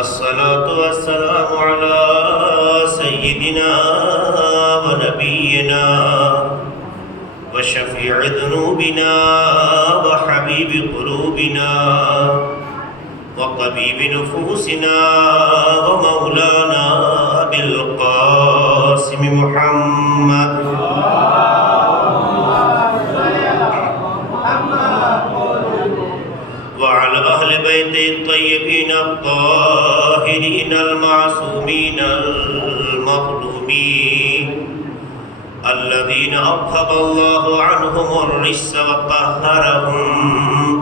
الصلاة والسلام على سيدنا ونبينا وشفيع ذنوبنا وحبيب قلوبنا وطبيب نفوسنا ومولانا أبي القاسم محمد وعلى أهل بيت الطيبين الطاهرين المعصومين المظلومين الذين أذهب الله عنهم الرجس وطهرهم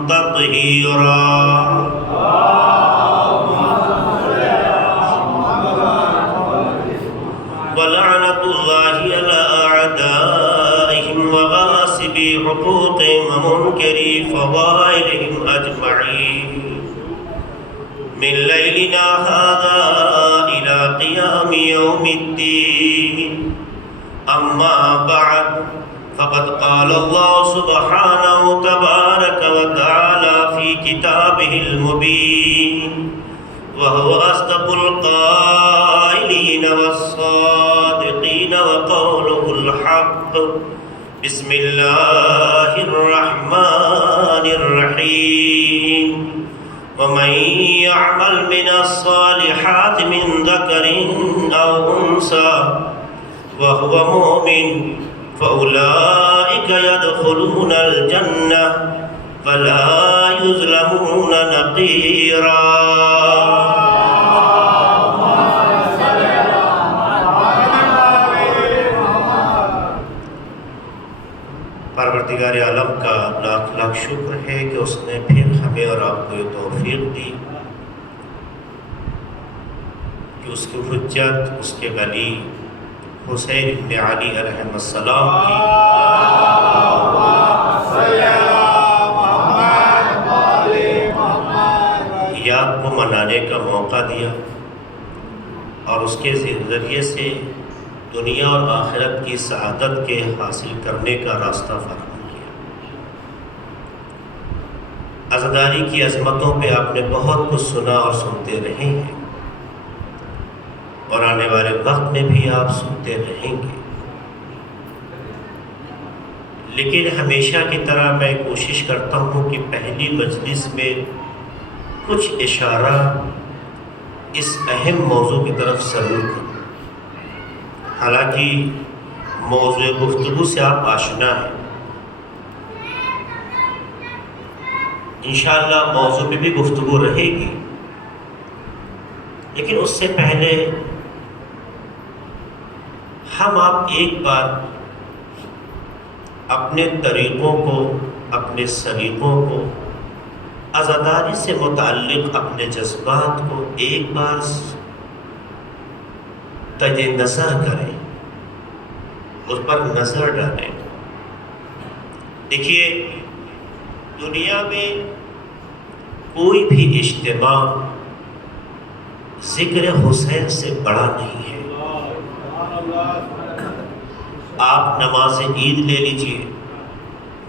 تطهيرا ولعنة الله على أعدائهم وغاصبي حقوقهم ومنكري فضائلهم أجمعين من ليلنا هذا إلى قيام يوم الدين. أما بعد فقد قال الله سبحانه تبارك وتعالى في كتابه المبين وهو أصدق القائلين والصادقين وقوله الحق. بسم الله الرحمن الرحيم. ومن يعمل من الصالحات من ذكر أو أنثى وهو مؤمن فأولئك يدخلون الجنة فلا يظلمون نقيرا. پروردگار عالم کا لاکھ لاکھ شکر ہے کہ اس نے پھر ہمیں اور آپ کو یہ توفیق دی کہ اس کی حجت، اس کے ولی حسین ابن علی علیہ السلام کی یاد کو منانے کا موقع دیا اور اس کے ذریعے سے دنیا اور آخرت کی سعادت کے حاصل کرنے کا راستہ فراہم کیا. عزاداری کی عظمتوں پہ آپ نے بہت کچھ سنا اور سنتے رہے ہیں اور آنے والے وقت میں بھی آپ سنتے رہیں گے. لیکن ہمیشہ کی طرح میں کوشش کرتا ہوں کہ پہلی مجلس میں کچھ اشارہ اس اہم موضوع کی طرف ضرور کروں. حالانکہ موضوع گفتگو سے آپ آشنا ہیں، انشاءاللہ موضوع پہ بھی گفتگو رہے گی، لیکن اس سے پہلے ہم آپ ایک بار اپنے طریقوں کو، اپنے سلیقوں کو، عزاداری سے متعلق اپنے جذبات کو ایک بار تجِ نظر کریں، اس پر نظر ڈالیں. دیکھیے، دنیا میں کوئی بھی اجتماع ذکر حسین سے بڑا نہیں ہے. آپ نماز عید لے لیجئے،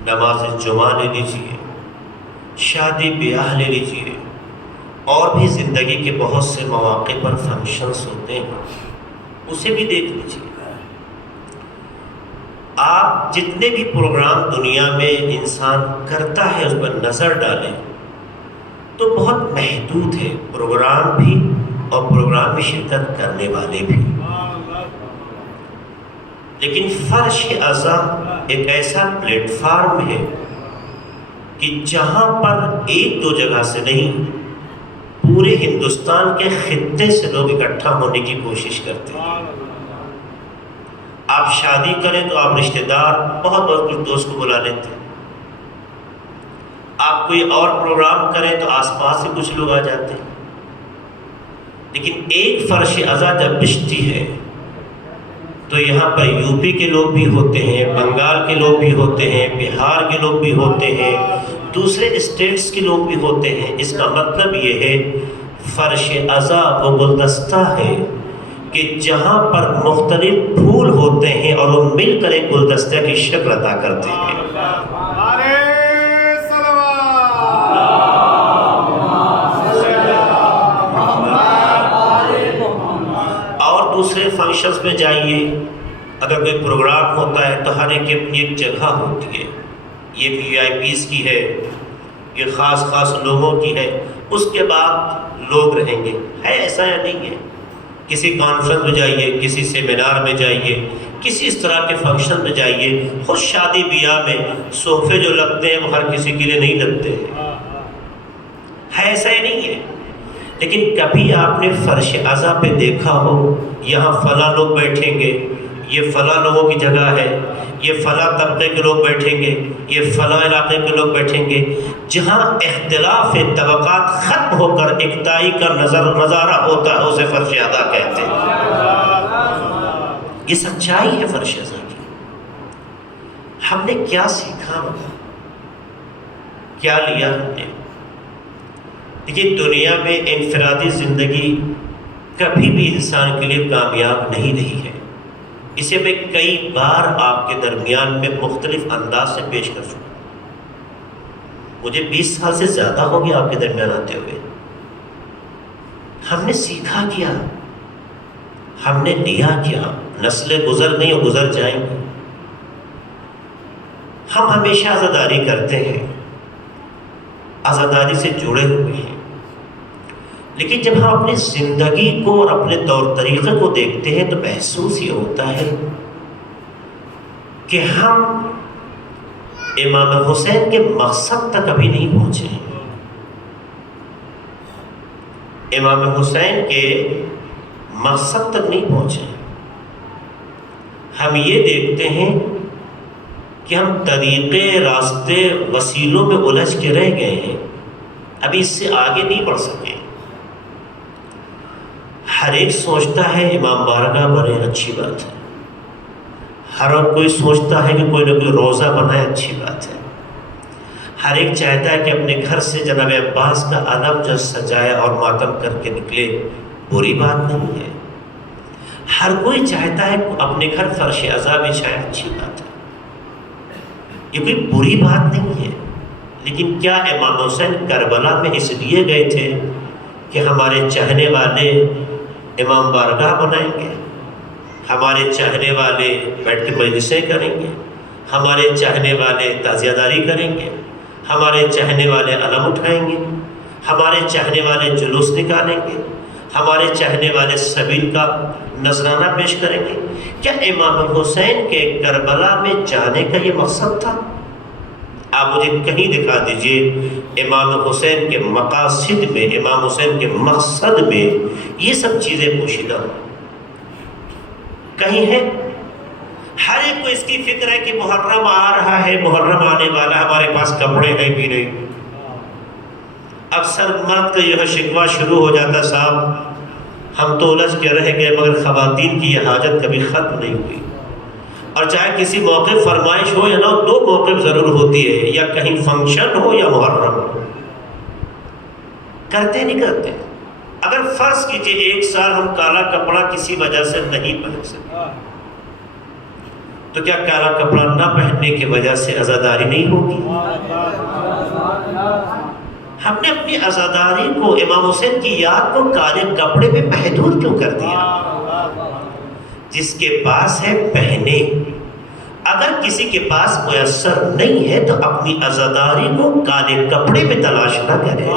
نماز جمعہ لے لیجئے، شادی بیاہ لے لیجئے، اور بھی زندگی کے بہت سے مواقع پر فنکشنز ہوتے ہیں، اسے بھی دیکھ لیجئے. آپ جتنے بھی پروگرام دنیا میں انسان کرتا ہے اس پر نظر ڈالیں تو بہت محدود ہے، پروگرام بھی اور پروگرام میں شرکت کرنے والے بھی. لیکن فرش عزا ایک ایسا پلیٹ فارم ہے کہ جہاں پر ایک دو جگہ سے نہیں، پورے ہندوستان کے خطے سے لوگ اکٹھا ہونے کی کوشش کرتے ہیں. آپ شادی کریں تو آپ رشتہ دار بہت کچھ دوست کو بلا لیتے ہیں. آپ کوئی اور پروگرام کریں تو آس پاس سے کچھ لوگ آ جاتے ہیں. لیکن ایک فرش عزا جب بچتی ہے تو یہاں پر یو پی کے لوگ بھی ہوتے ہیں، بنگال کے لوگ بھی ہوتے ہیں، بہار کے لوگ بھی ہوتے ہیں، دوسرے اسٹیٹس کے لوگ بھی ہوتے ہیں. اس کا مطلب یہ ہے فرش عزا وہ گلدستہ ہے کہ جہاں پر مختلف پھول ہوتے ہیں اور وہ مل کر ایک گلدستہ کی شکل عطا کرتے ہیں. دوسرے فنکشنز میں جائیے، اگر کوئی پروگرام ہوتا ہے تو ہر ایک کی اپنی ایک جگہ ہوتی ہے، یہ VIPs کی ہے، یہ خاص خاص لوگوں کی ہے، اس کے بعد لوگ رہیں گے. ہے ایسا یا نہیں ہے؟ کسی کانفرنس میں جائیے، کسی سیمینار میں جائیے، کسی اس طرح کے فنکشن میں جائیے، خود شادی بیاہ میں صوفے جو لگتے ہیں وہ ہر کسی کے لیے نہیں لگتے ہیں. ہے ایسا ہی نہیں ہے. لیکن کبھی آپ نے فرش عزا پہ دیکھا ہو یہاں فلاں لوگ بیٹھیں گے، یہ فلاں لوگوں کی جگہ ہے، یہ فلاں طبقے کے لوگ بیٹھیں گے، یہ فلاں علاقے کے لوگ بیٹھیں گے، جہاں اختلاف طبقات ختم ہو کر اکتائی کا نظارہ ہوتا ہے اسے فرش عزا کہتے ہیں. یہ سچائی ہے فرش عزا کی. ہم نے کیا سیکھا، کیا لیا ہم نے؟ دیکھیے دنیا میں انفرادی زندگی کبھی بھی انسان کے لیے کامیاب نہیں رہی ہے. اسے میں کئی بار آپ کے درمیان میں مختلف انداز سے پیش کر چکا. مجھے 20 سال سے زیادہ ہو گیا آپ کے درمیان آتے ہوئے. ہم نے سیکھا کیا، ہم نے لیا کیا؟ نسلیں گزر گئی اور گزر جائیں گی. ہم ہمیشہ عزاداری کرتے ہیں، عزاداری سے جڑے ہوئے ہیں، لیکن جب ہم اپنی زندگی کو اور اپنے طور طریقے کو دیکھتے ہیں تو محسوس یہ ہوتا ہے کہ ہم امام حسین کے مقصد تک ابھی نہیں پہنچے ہیں. امام حسین کے مقصد تک نہیں پہنچے. ہم یہ دیکھتے ہیں کہ ہم طریقے، راستے، وسیلوں میں الجھ کے رہ گئے ہیں، ابھی اس سے آگے نہیں بڑھ سکے. ہر ایک سوچتا ہے امام بارگاہ بنے، اچھی بات ہے. ہر کوئی سوچتا ہے کہ کوئی نہ کوئی روزہ بنائے، اچھی بات ہے. ہر ایک چاہتا ہے کہ اپنے گھر سے جناب عباس کا علم جو سجائے اور ماتم کر کے نکلے، بری بات نہیں ہے. ہر کوئی چاہتا ہے کہ اپنے گھر فرش عزا بچھائے، اچھی بات ہے. یہ کوئی بری بات نہیں ہے. لیکن کیا امام حسین کربلا میں اس لیے گئے تھے کہ ہمارے چاہنے والے امام بارگاہ بنائیں گے، ہمارے چاہنے والے بیٹھ کے مجلسیں کریں گے، ہمارے چاہنے والے تعزیہ داری کریں گے، ہمارے چاہنے والے علم اٹھائیں گے، ہمارے چاہنے والے جلوس نکالیں گے، ہمارے چاہنے والے سبیل کا نذرانہ پیش کریں گے؟ کیا امام حسین کے کربلا میں جانے کا یہ مقصد تھا؟ آپ مجھے کہیں دکھا دیجئے امام حسین کے مقاصد میں، امام حسین کے مقصد میں یہ سب چیزیں پوشیدہ ہوں کہیں ہے؟ ہر ایک کو اس کی فکر ہے کہ محرم آ رہا ہے، محرم آنے والا ہے، ہمارے پاس کپڑے ہیں بھی نہیں. اکثر مرد کا یہ شکوہ شروع ہو جاتا، صاحب ہم تو الجھ کے رہ گئے مگر خواتین کی یہ حاجت کبھی ختم نہیں ہوئی. اور چاہے کسی موقع فرمائش ہو یا نہ ہو، 2 موقع ضرور ہوتی ہے، یا کہیں فنکشن ہو یا محرم ہو. کرتے نہیں کرتے. اگر فرض کیجئے 1 سال ہم کالا کپڑا کسی وجہ سے نہیں پہن سکے تو کیا کالا کپڑا نہ پہننے کی وجہ سے عزاداری نہیں ہوگی؟ ہم نے اپنی عزاداری کو، امام حسین کی یاد کو کالے کپڑے پہ محدود کیوں کر دیا؟ جس کے پاس ہے پہنے. اگر کسی کے پاس میسر نہیں ہے تو اپنی عزاداری کو کالے کپڑے میں تلاش نہ کرے.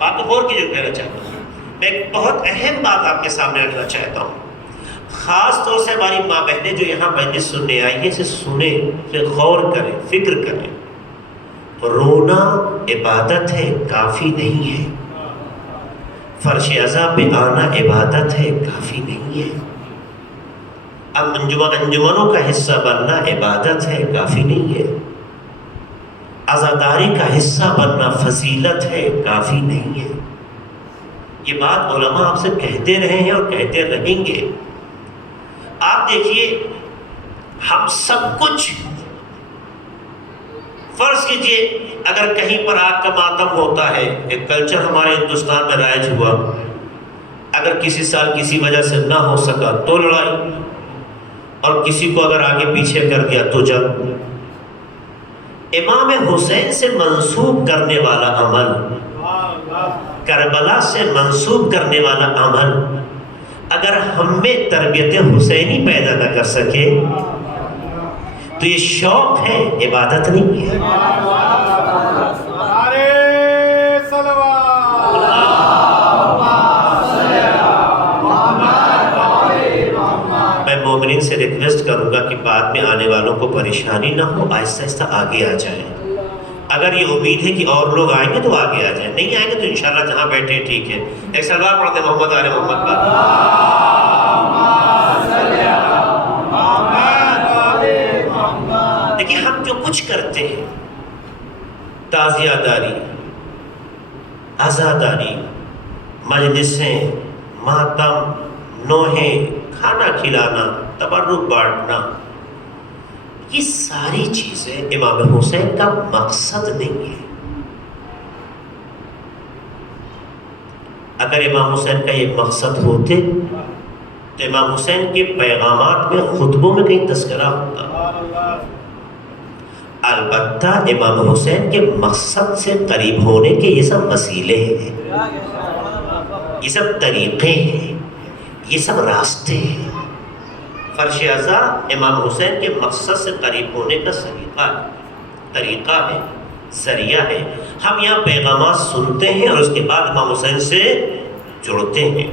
آپ کو غور کی جو کہنا چاہتا ہوں، میں ایک بہت اہم بات آپ کے سامنے رکھنا چاہتا ہوں. خاص طور سے ہماری ماں بہنیں جو یہاں مجلس سننے آئی ہیں، اسے سنیں، پھر غور کریں، فکر کریں. رونا عبادت ہے، کافی نہیں ہے. فرش عزا پہ آنا عبادت ہے، کافی نہیں ہے. اب انجمنوں کا حصہ بننا عبادت ہے، کافی نہیں ہے. عزاداری کا حصہ بننا فضیلت ہے، کافی نہیں ہے. یہ بات علماء آپ سے کہتے رہے ہیں اور کہتے رہیں گے. آپ دیکھیے، ہم سب کچھ، فرض کیجئے اگر کہیں پر آگ کا ماتم ہوتا ہے، ایک کلچر ہمارے ہندوستان میں رائج ہوا، اگر کسی سال کسی وجہ سے نہ ہو سکا تو لڑائی، اور کسی کو اگر آگے پیچھے کر دیا تو جنگ. امام حسین سے منسوب کرنے والا عمل کربلا سے منسوب کرنے والا عمل اگر ہم میں تربیت حسینی پیدا نہ کر سکے تو یہ شوق ہے، عبادت نہیں ہے۔ میں مومنین سے ریکویسٹ کروں گا کہ بعد میں آنے والوں کو پریشانی نہ ہو، آہستہ آہستہ آگے آ جائیں۔ اگر یہ امید ہے کہ اور لوگ آئیں گے تو آگے آ جائیں، نہیں آئیں گے تو انشاءاللہ جہاں بیٹھے ٹھیک ہے۔ ایک سلوات پڑھتے ہیں محمد آل محمد پر۔ دیکھیں ہم جو کچھ کرتے ہیں، تعزیہ داری، عزاداری، مجلسیں، ماتم، نوحیں، کھانا کھلانا، تبرک بانٹنا، یہ ساری چیزیں امام حسین کا مقصد نہیں ہے۔ اگر امام حسین کا یہ مقصد ہوتے تو امام حسین کے پیغامات میں، خطبوں میں کہیں تذکرہ ہوتا۔ البتہ امام حسین کے مقصد سے قریب ہونے کے یہ سب وسیلے ہیں، یہ سب طریقے ہیں، یہ سب راستے ہیں۔ فرش ازا امام حسین کے مقصد سے قریب ہونے کا طریقہ ہے، ذریعہ ہے۔ ہم یہاں پیغامات سنتے ہیں اور اس کے بعد امام حسین سے جڑتے ہیں۔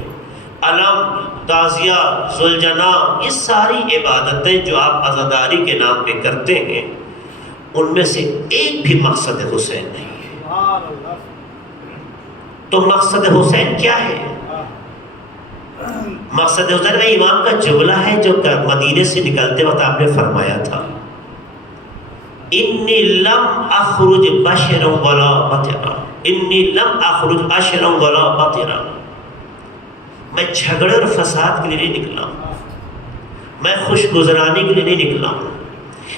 علم، تعزیہ، ذوالجنا، یہ ساری عبادتیں جو آپ عزاداری کے نام پہ کرتے ہیں، ان میں سے ایک بھی مقصد حسین نہیں ہے۔ تو مقصد حسین کیا ہے؟ مقصد حسین کا امام کا جملہ ہے جو مدینے سے نکلتے وقت آپ نے فرمایا تھا، انی لم اخرج بشرا ولا بطرا، انی لم اخرج اشرا ولا بطرا، میں جھگڑے اور فساد کے لیے نہیں نکلا ہوں، میں خوش گزرانی کے لیے نہیں نکلا ہوں۔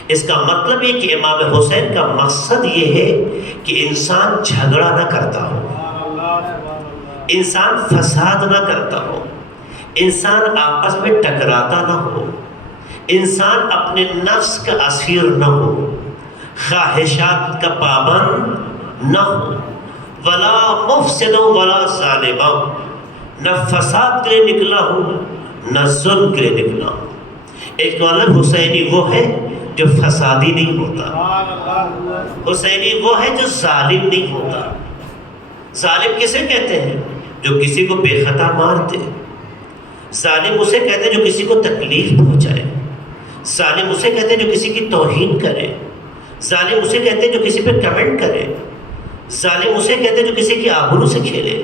اس کا مطلب یہ کہ امام حسین کا مقصد یہ ہے کہ انسان جھگڑا نہ کرتا ہو، انسان فساد نہ کرتا ہو، انسان آپس میں ٹکراتا نہ ہو، انسان اپنے نفس کا اسیر نہ ہو، خواہشات کا پابند نہ ہو، ولا مفسد ولا ظالم، نہ فساد کے لیے نکلا ہوں نہ ظلم کے لیے نکلا ہوں۔ ایک مطلب حسینی وہ ہے جو فسادی نہیں ہوتا، حسینی وہ ہے جو ظالم نہیں ہوتا۔ ظالم کسے کہتے ہیں؟ جو کسی کو بے خطا مار دے۔ ظالم اسے کہتے ہیں جو کسی کو تکلیف پہنچائے۔ ظالم اسے کہتے ہیں جو کسی کی توہین کرے۔ ظالم اسے کہتے ہیں جو کسی پہ کمنٹ کرے۔ ظالم اسے کہتے ہیں جو کسی کی آبرو سے کھیلے۔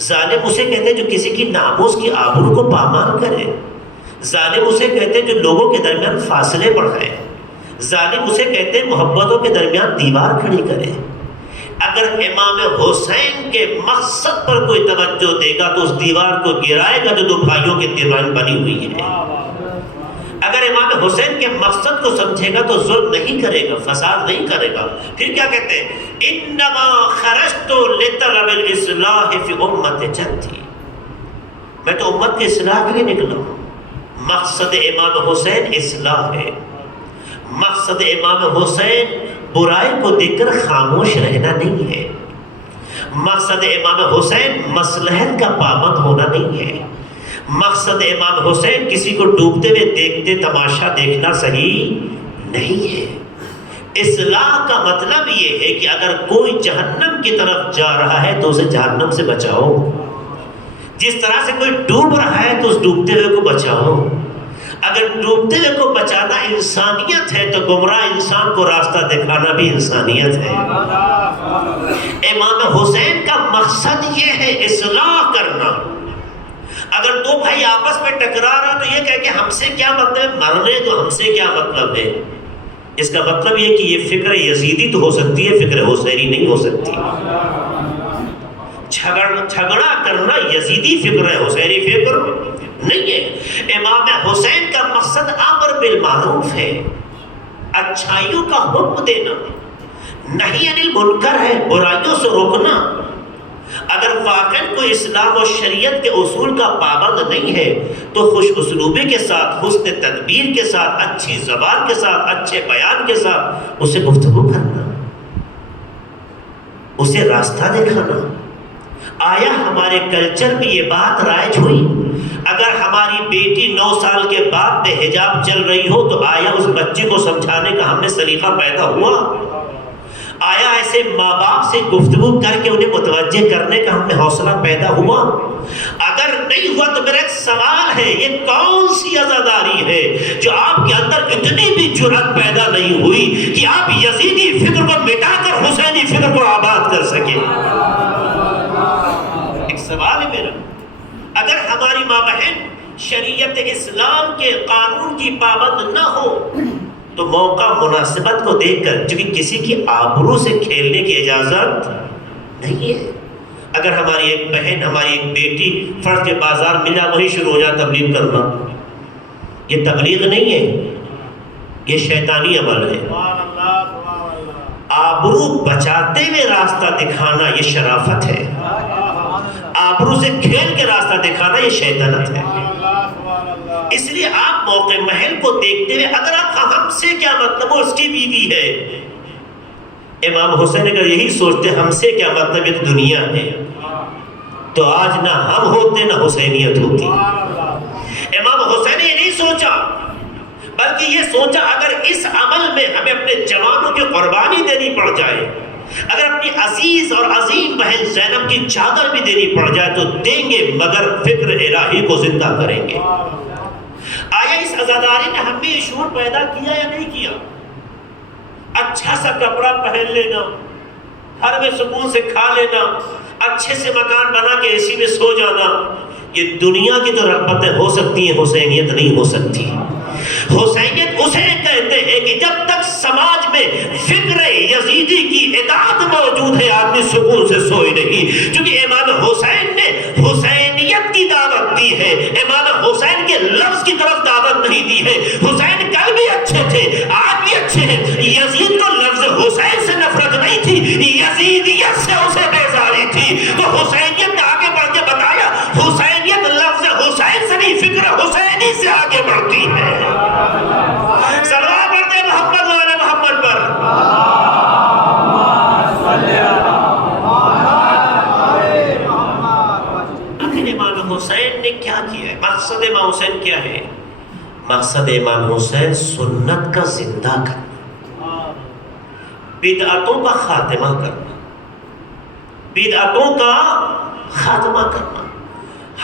ظالم اسے کہتے ہیں جو کسی کی ناموس کی آبرو کو پامال کرے۔ ظالم اسے کہتے ہیں جو لوگوں کے درمیان فاصلے بڑھائے۔ ظالم اسے کہتے ہیں محبتوں کے درمیان دیوار کھڑی کرے۔ اگر امام حسین کے مقصد پر کوئی توجہ دے گا تو اس دیوار کو گرائے گا جو دو بھائیوں کے درمیان بنی ہوئی ہے۔ اگر امام حسین کے مقصد کو سمجھے گا تو ظلم نہیں کرے گا، فساد نہیں کرے گا۔ پھر کیا کہتے ہیں؟ انما خرجت لطلب الاصلاح فی امت جدی، میں تو امت کے اصلاح کے لیے نکلا ہوں۔ مقصد امام حسین اصلاح ہے۔ مقصد امام حسین برائی کو دیکھ کر خاموش رہنا نہیں ہے۔ مقصد امام حسین مصلحت کا پابند ہونا نہیں ہے۔ مقصد امام حسین کسی کو ڈوبتے ہوئے دیکھتے تماشا دیکھنا صحیح نہیں ہے۔ اصلاح کا مطلب یہ ہے کہ اگر کوئی جہنم کی طرف جا رہا ہے تو اسے جہنم سے بچاؤ، جس طرح سے کوئی ڈوب رہا ہے تو اس ڈوبتے ہوئے کو بچاؤ۔ اگر ڈوبتے ہوئے کو بچانا انسانیت ہے تو گمراہ انسان کو راستہ دکھانا بھی انسانیت ہے۔ امام حسین کا مقصد یہ ہے اصلاح کرنا۔ اگر دو بھائی آپس میں ٹکرا رہا تو یہ کہہ کہ ہم سے کیا مطلب ہے، مرنے تو ہم سے کیا مطلب ہے، اس کا مطلب یہ کہ یہ فکر یزیدی تو ہو سکتی ہے، فکر حسینی نہیں ہو سکتی۔ جھگڑا کرنا یزیدی فکر ہے، حسینی فکر نہیں ہے۔ امام حسین کا مقصد امر بالمعروف ہے، اچھائیوں کا حکم دینا، نہی عن المنکر ہے، برائیوں سے روکنا۔ اگر واقعاً کوئی اسلام و شریعت کے اصول کا پابند نہیں ہے تو خوش اسلوبی کے ساتھ، حسن تدبیر کے ساتھ، اچھی زبان کے ساتھ، اچھے بیان کے ساتھ اسے گفتگو کرنا، اسے راستہ دکھانا۔ آیا ہمارے کلچر میں یہ بات رائج ہوئی؟ اگر ہماری بیٹی 9 سال کے بعد بے حجاب چل رہی ہو تو آیا اس بچے کو سمجھانے کا ہم نے سلیقہ پیدا ہوا؟ آیا ایسے ماں باپ سے گفتگو کر کے انہیں متوجہ کرنے کا ہم نے حوصلہ پیدا ہوا؟ اگر نہیں ہوا تو میرا ایک سوال ہے، یہ کون سی عزاداری ہے جو آپ کے اندر اتنی بھی جرأت پیدا نہیں ہوئی کہ آپ یزیدی فکر کو مٹا کر حسینی فکر کو آباد کر سکیں؟ ایک سوال ہے میرا۔ اگر ہماری ماں بہن شریعت اسلام کے قانون کی پابند نہ ہو تو موقع مناسبت کو دیکھ کر، چونکہ کسی کی آبرو سے کھیلنے کی اجازت نہیں ہے۔ اگر ہماری ایک بہن، ہماری ایک بیٹی فرض کے بازار ملا وہیں شروع ہو جائے تبلیغ کرنا، یہ تبلیغ نہیں ہے، یہ شیطانی عمل ہے۔ آبرو بچاتے ہوئے راستہ دکھانا یہ شرافت ہے، آبرو سے کھیل کے راستہ دکھانا یہ شیطنت ہے۔ اس لیے آپ موقع محل کو دیکھتے ہوئے، اگر آپ ہم سے کیا مطلب، وہ اس کی بیوی ہے، امام حسین اگر یہی سوچتے ہم سے کیا مطلب یہ دنیا ہے، تو آج نہ ہم ہوتے نہ حسینیت ہوتی۔ امام حسین نے یہ نہیں سوچا، بلکہ یہ سوچا اگر اس عمل میں ہمیں اپنے جوانوں کی قربانی دینی پڑ جائے، اگر اپنی عزیز اور عظیم بہن زینب کی چادر بھی دینی پڑ جائے تو دیں گے، مگر فکر الہی کو زندہ کریں گے۔ آیا اس عزاداری نے ہم میں یہ شعور پیدا کیا یا نہیں کیا؟ اچھا سا کپڑا پہن لینا، گھر میں سکون سے کھا لینا، اچھے سے مکان بنا کے اے سی میں سو جانا، یہ دنیا کی تو رغبتیں ہو سکتی ہیں، حسینیت نہیں ہو سکتی۔ حسینیت اسے کہتے ہیں کہ جب تک سماج میں فکر یزیدی کی اطاعت موجود ہے آدمی سکون سے سوئے نہیں، چونکہ امام حسین نے حسینیت کی دعوت دی ہے، امام حسین کے لفظ کی طرف دعوت نہیں دی ہے۔ حسین کل بھی اچھے تھے، آج بھی اچھے ہیں۔ یزید کو لفظ حسین سے نفرت نہیں تھی، یزیدیت سے اسے بیزاری تھی، تو حسینیت نے آگے بڑھ کے بتایا حسینیت لفظ حسین سے نہیں، فکر حسینی سے آگے بڑھتی ہے۔ صلوات پڑھتے محمد والے محمد پر۔ آخر امام حسین نے کیا کیا ہے؟ مقصد امام حسین کیا ہے؟ مقصد امام حسین سنت کا زندہ کرنا، بدعتوں کا خاتمہ کرنا، بدعتوں کا خاتمہ کرنا۔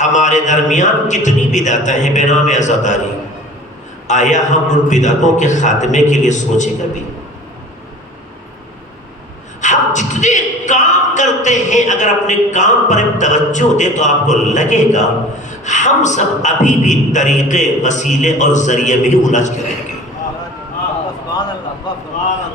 ہمارے درمیان کتنی بدعتیں ہیں بے نام عزاداری، آیا ہم ان بدعتوں کے خاتمے کے لیے سوچیں کبھی؟ ہم جتنے کام کرتے ہیں اگر اپنے کام پر ایک توجہ دیں تو آپ کو لگے گا ہم سب ابھی بھی طریقے، وسیلے اور ذریعے میں ہی الجھ کے رہیں گے۔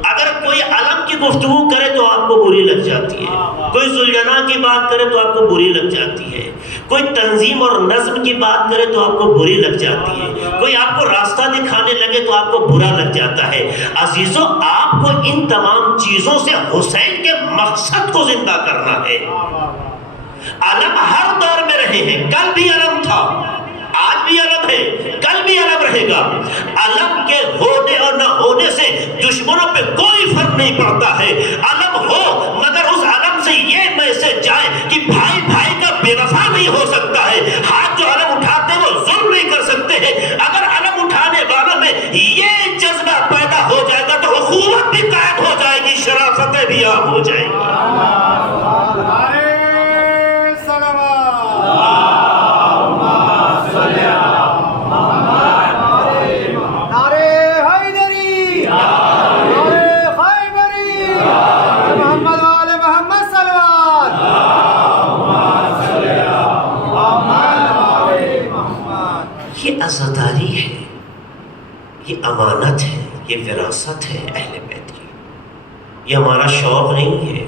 اگر کوئی علم کی گفتگو کرے تو آپ کو بری لگ جاتی ہے، کوئی ذوالجناح کی بات کرے تو آپ کو بری لگ جاتی ہے، کوئی تنظیم اور نظم کی بات کرے تو آپ کو بری لگ جاتی ہے، کوئی آپ کو راستہ دکھانے لگے تو آپ کو برا لگ جاتا ہے۔ عزیزو، آپ کو ان تمام چیزوں سے حسین کے مقصد کو زندہ کرنا ہے۔ علم ہر دور میں رہے ہیں، کل بھی علم تھا، آج بھی علم ہے، کل بھی علم رہے گا۔ علم کے ہونے اور نہ ہونے سے دشمنوں پہ کوئی فرق نہیں پڑتا ہے۔ علم ہو مگر اس علم سے یہ میسج جائے کہ بھائی بھائی کا بے وفا نہیں ہو سکتا ہے۔ ہاتھ جو علم اٹھاتے وہ ظلم نہیں کر سکتے ہیں۔ اگر علم اٹھانے والوں میں یہ جذبہ پیدا ہو جائے گا تو اخوت بھی قائم ہو جائے گی، شرافتیں بھی عام ہو جائیں گی۔ یہ عزاداری ہے، یہ امانت ہے، یہ وراثت ہے اہل بیت کی، یہ ہمارا شوق نہیں ہے۔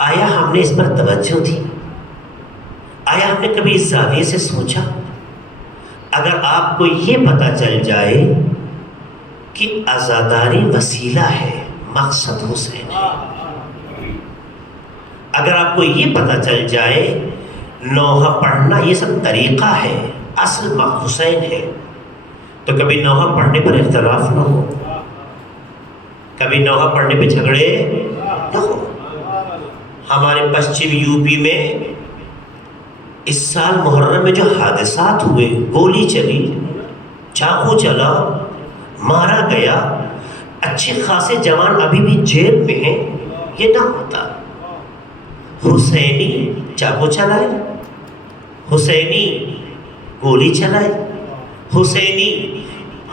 آیا ہم نے اس پر توجہ دی؟ آیا ہم نے کبھی اس زاویے سے سوچا؟ اگر آپ کو یہ پتہ چل جائے کہ عزاداری وسیلہ ہے، مقصد حسین ہے، اگر آپ کو یہ پتہ چل جائے نوحہ پڑھنا یہ سب طریقہ ہے، اصل حسین ہے، تو کبھی نوحہ پڑھنے پر اختلاف نہ ہو، کبھی نوحہ پڑھنے پہ جھگڑے نہ ہو۔ ہمارے پشچم یو پی میں اس سال محرم میں جو حادثات ہوئے، گولی چلی، چاقو چلا، مارا گیا، اچھے خاصے جوان ابھی بھی جیل میں ہیں، یہ نہ ہوتا۔ حسینی چاقو چلائے، حسینی گولی چلائے، حسینی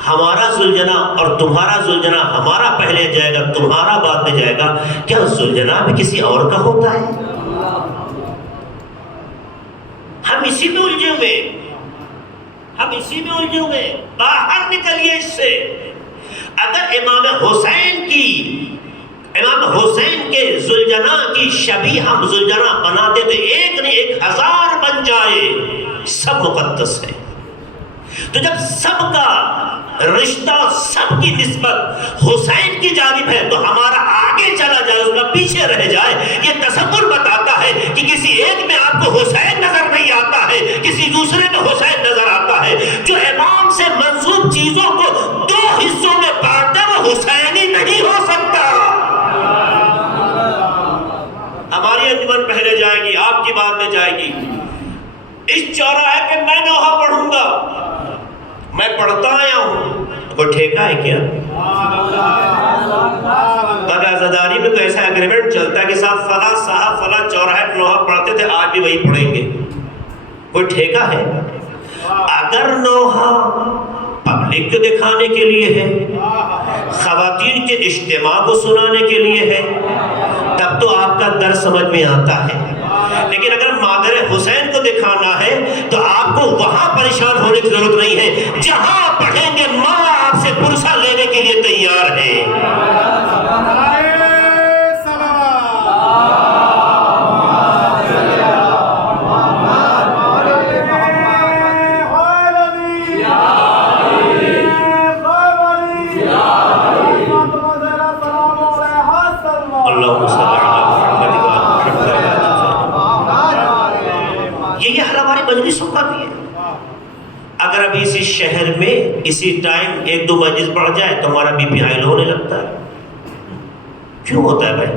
ہمارا زلجنا اور تمہارا زلجنا ہمارا پہلے جائے گا، تمہارا بعد میں جائے گا۔ کیا زلجنا بھی کسی اور کا ہوتا ہے؟ ہم اسی میں الجھے ہوئے، ہم اسی میں الجھے ہوئے، باہر نکلیے اس سے۔ اگر امام حسین کے زلجنا کی شبیہ ہم زلجنا بناتے تو ایک نہیں 1000 بن جائے، سب مقدس ہے۔ تو جب سب کا رشتہ، سب کی نسبت حسین کی جانب ہے تو ہمارا آگے چلا جائے، اس کا پیچھے رہ جائے، یہ تصور بتاتا ہے کہ کسی ایک میں آپ کو حسین نظر نہیں آتا ہے، کسی دوسرے میں حسین نظر آتا ہے۔ جو امام سے منسوب چیزوں کو 2 حصوں میں بانٹے وہ حسینی نہیں ہو سکتا۔ ہماری انجمن پہلے جائے گی، آپ کی بعد میں جائے گی۔ اس چوراہے پہ میں نوحہ پڑھوں گا، میں پڑھتا آیا ہوں، کوئی ٹھیکہ ہے کیا؟ بغازداری میں تو ایسا ایگریمنٹ چلتا ہے کہ صاحب فلاں صاحب فلاں چوراہے پہ نوحہ پڑھتے تھے، آج بھی وہی پڑھیں گے، کوئی ٹھیکہ ہے؟ اگر نوحہ پبلک کو دکھانے کے لیے ہے، خواتین کے اجتماع کو سنانے کے لیے ہے، تب تو آپ کا درد سمجھ میں آتا ہے۔ لیکن اگر مادر حسین کو دکھانا ہے تو آپ کو وہاں پریشان ہونے کی ضرورت نہیں ہے، جہاں پڑھیں گے ماں آپ سے پرسہ لینے کے لیے تیار ہے۔ مجلسوں کا بھی ہے۔ اگر ابھی اسی شہر میں اسی ٹائم 1-2 مجلس پڑھ جائے تو ہمارا بی پی ہائی ہونے لگتا ہے۔ کیوں ہوتا ہے بھائی؟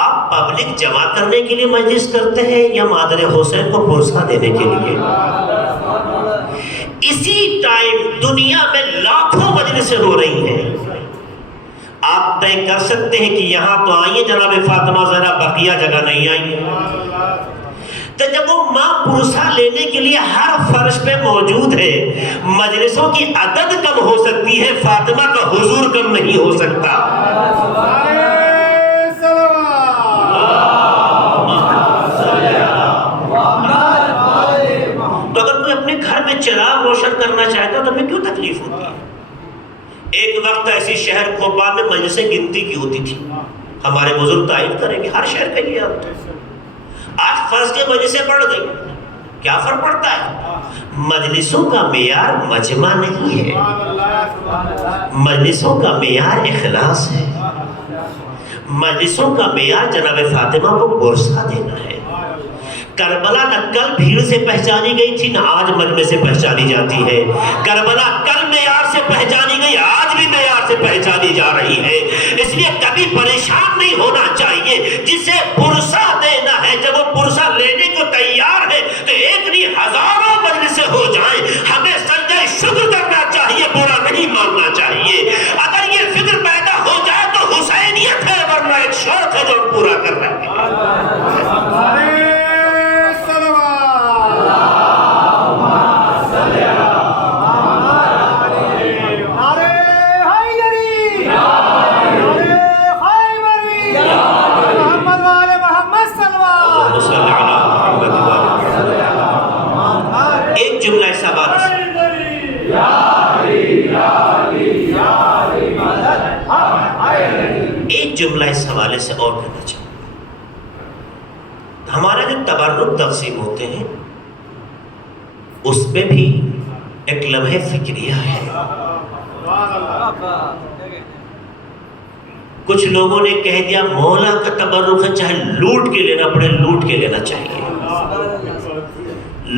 آپ پبلک جمع کرنے کے لیے مجلس کرتے ہیں یا مادر حسین کو پرسہ دینے کے لیے؟ اسی ٹائم دنیا میں لاکھوں مجلسیں ہو رہی ہیں، آپ طے کر سکتے ہیں کہ یہاں تو آئیے جناب فاطمہ زہرا، بقیہ جگہ نہیں آئیے۔ تو جب وہ ماں پرسہ لینے کے لیے ہر فرش پہ موجود ہے، مجلسوں کی عدد کم ہو سکتی ہے، فاطمہ کا حضور کم نہیں ہو سکتا۔ تو اگر کوئی اپنے گھر میں چراغ روشن کرنا چاہتا تو ہمیں کیوں تکلیف ہوتی ہے؟ ایک وقت ایسی شہر بھوپال میں مجلسیں گنتی کی ہوتی تھی، ہمارے بزرگ تعین کریں گے، ہر شہر کے لیے آتے ہیں۔ آج فرض کے مجلسیں بڑھ گئی، کیا فرق پڑتا ہے؟ مجلسوں کا معیار مجمع نہیں ہے، مجلسوں کا معیار اخلاص ہے، مجلسوں کا معیار جناب فاطمہ کو پرسہ دینا ہے۔ کربلا نہ کل بھیڑ سے پہچانی گئی تھی، نہ آج مجمع سے پہچانی جاتی ہے۔ کربلا کل معیار سے پہچانی گئی، آج بھی معیار سے پہچانی جا رہی ہے۔ اس لیے کبھی پریشان نہیں ہونا چاہیے، جسے پرسہ دینا ہے جب وہ پرسہ لینے کو تیار ہے تو ایک نہیں 1000 مجلسیں ہو جائیں، ہمیں سجدہ شکر کرنا چاہیے، برا نہیں ماننا چاہیے۔ اگر یہ فکر پیدا ہو جائے تو حسینیت ہے، ورنہ ایک شوق ہے جو ہم پورا کر رہے ہیں۔ ایک جملہ اس حوالے سے اور کہنا چاہوں، ہمارا جو تبرک تقسیم ہوتے ہیں اس پہ بھی ایک لمحہ فکریہ ہے۔ کچھ لوگوں نے کہہ دیا مولا کا تبرک ہے، چاہے لوٹ کے لینا پڑے لوٹ کے لینا چاہیے۔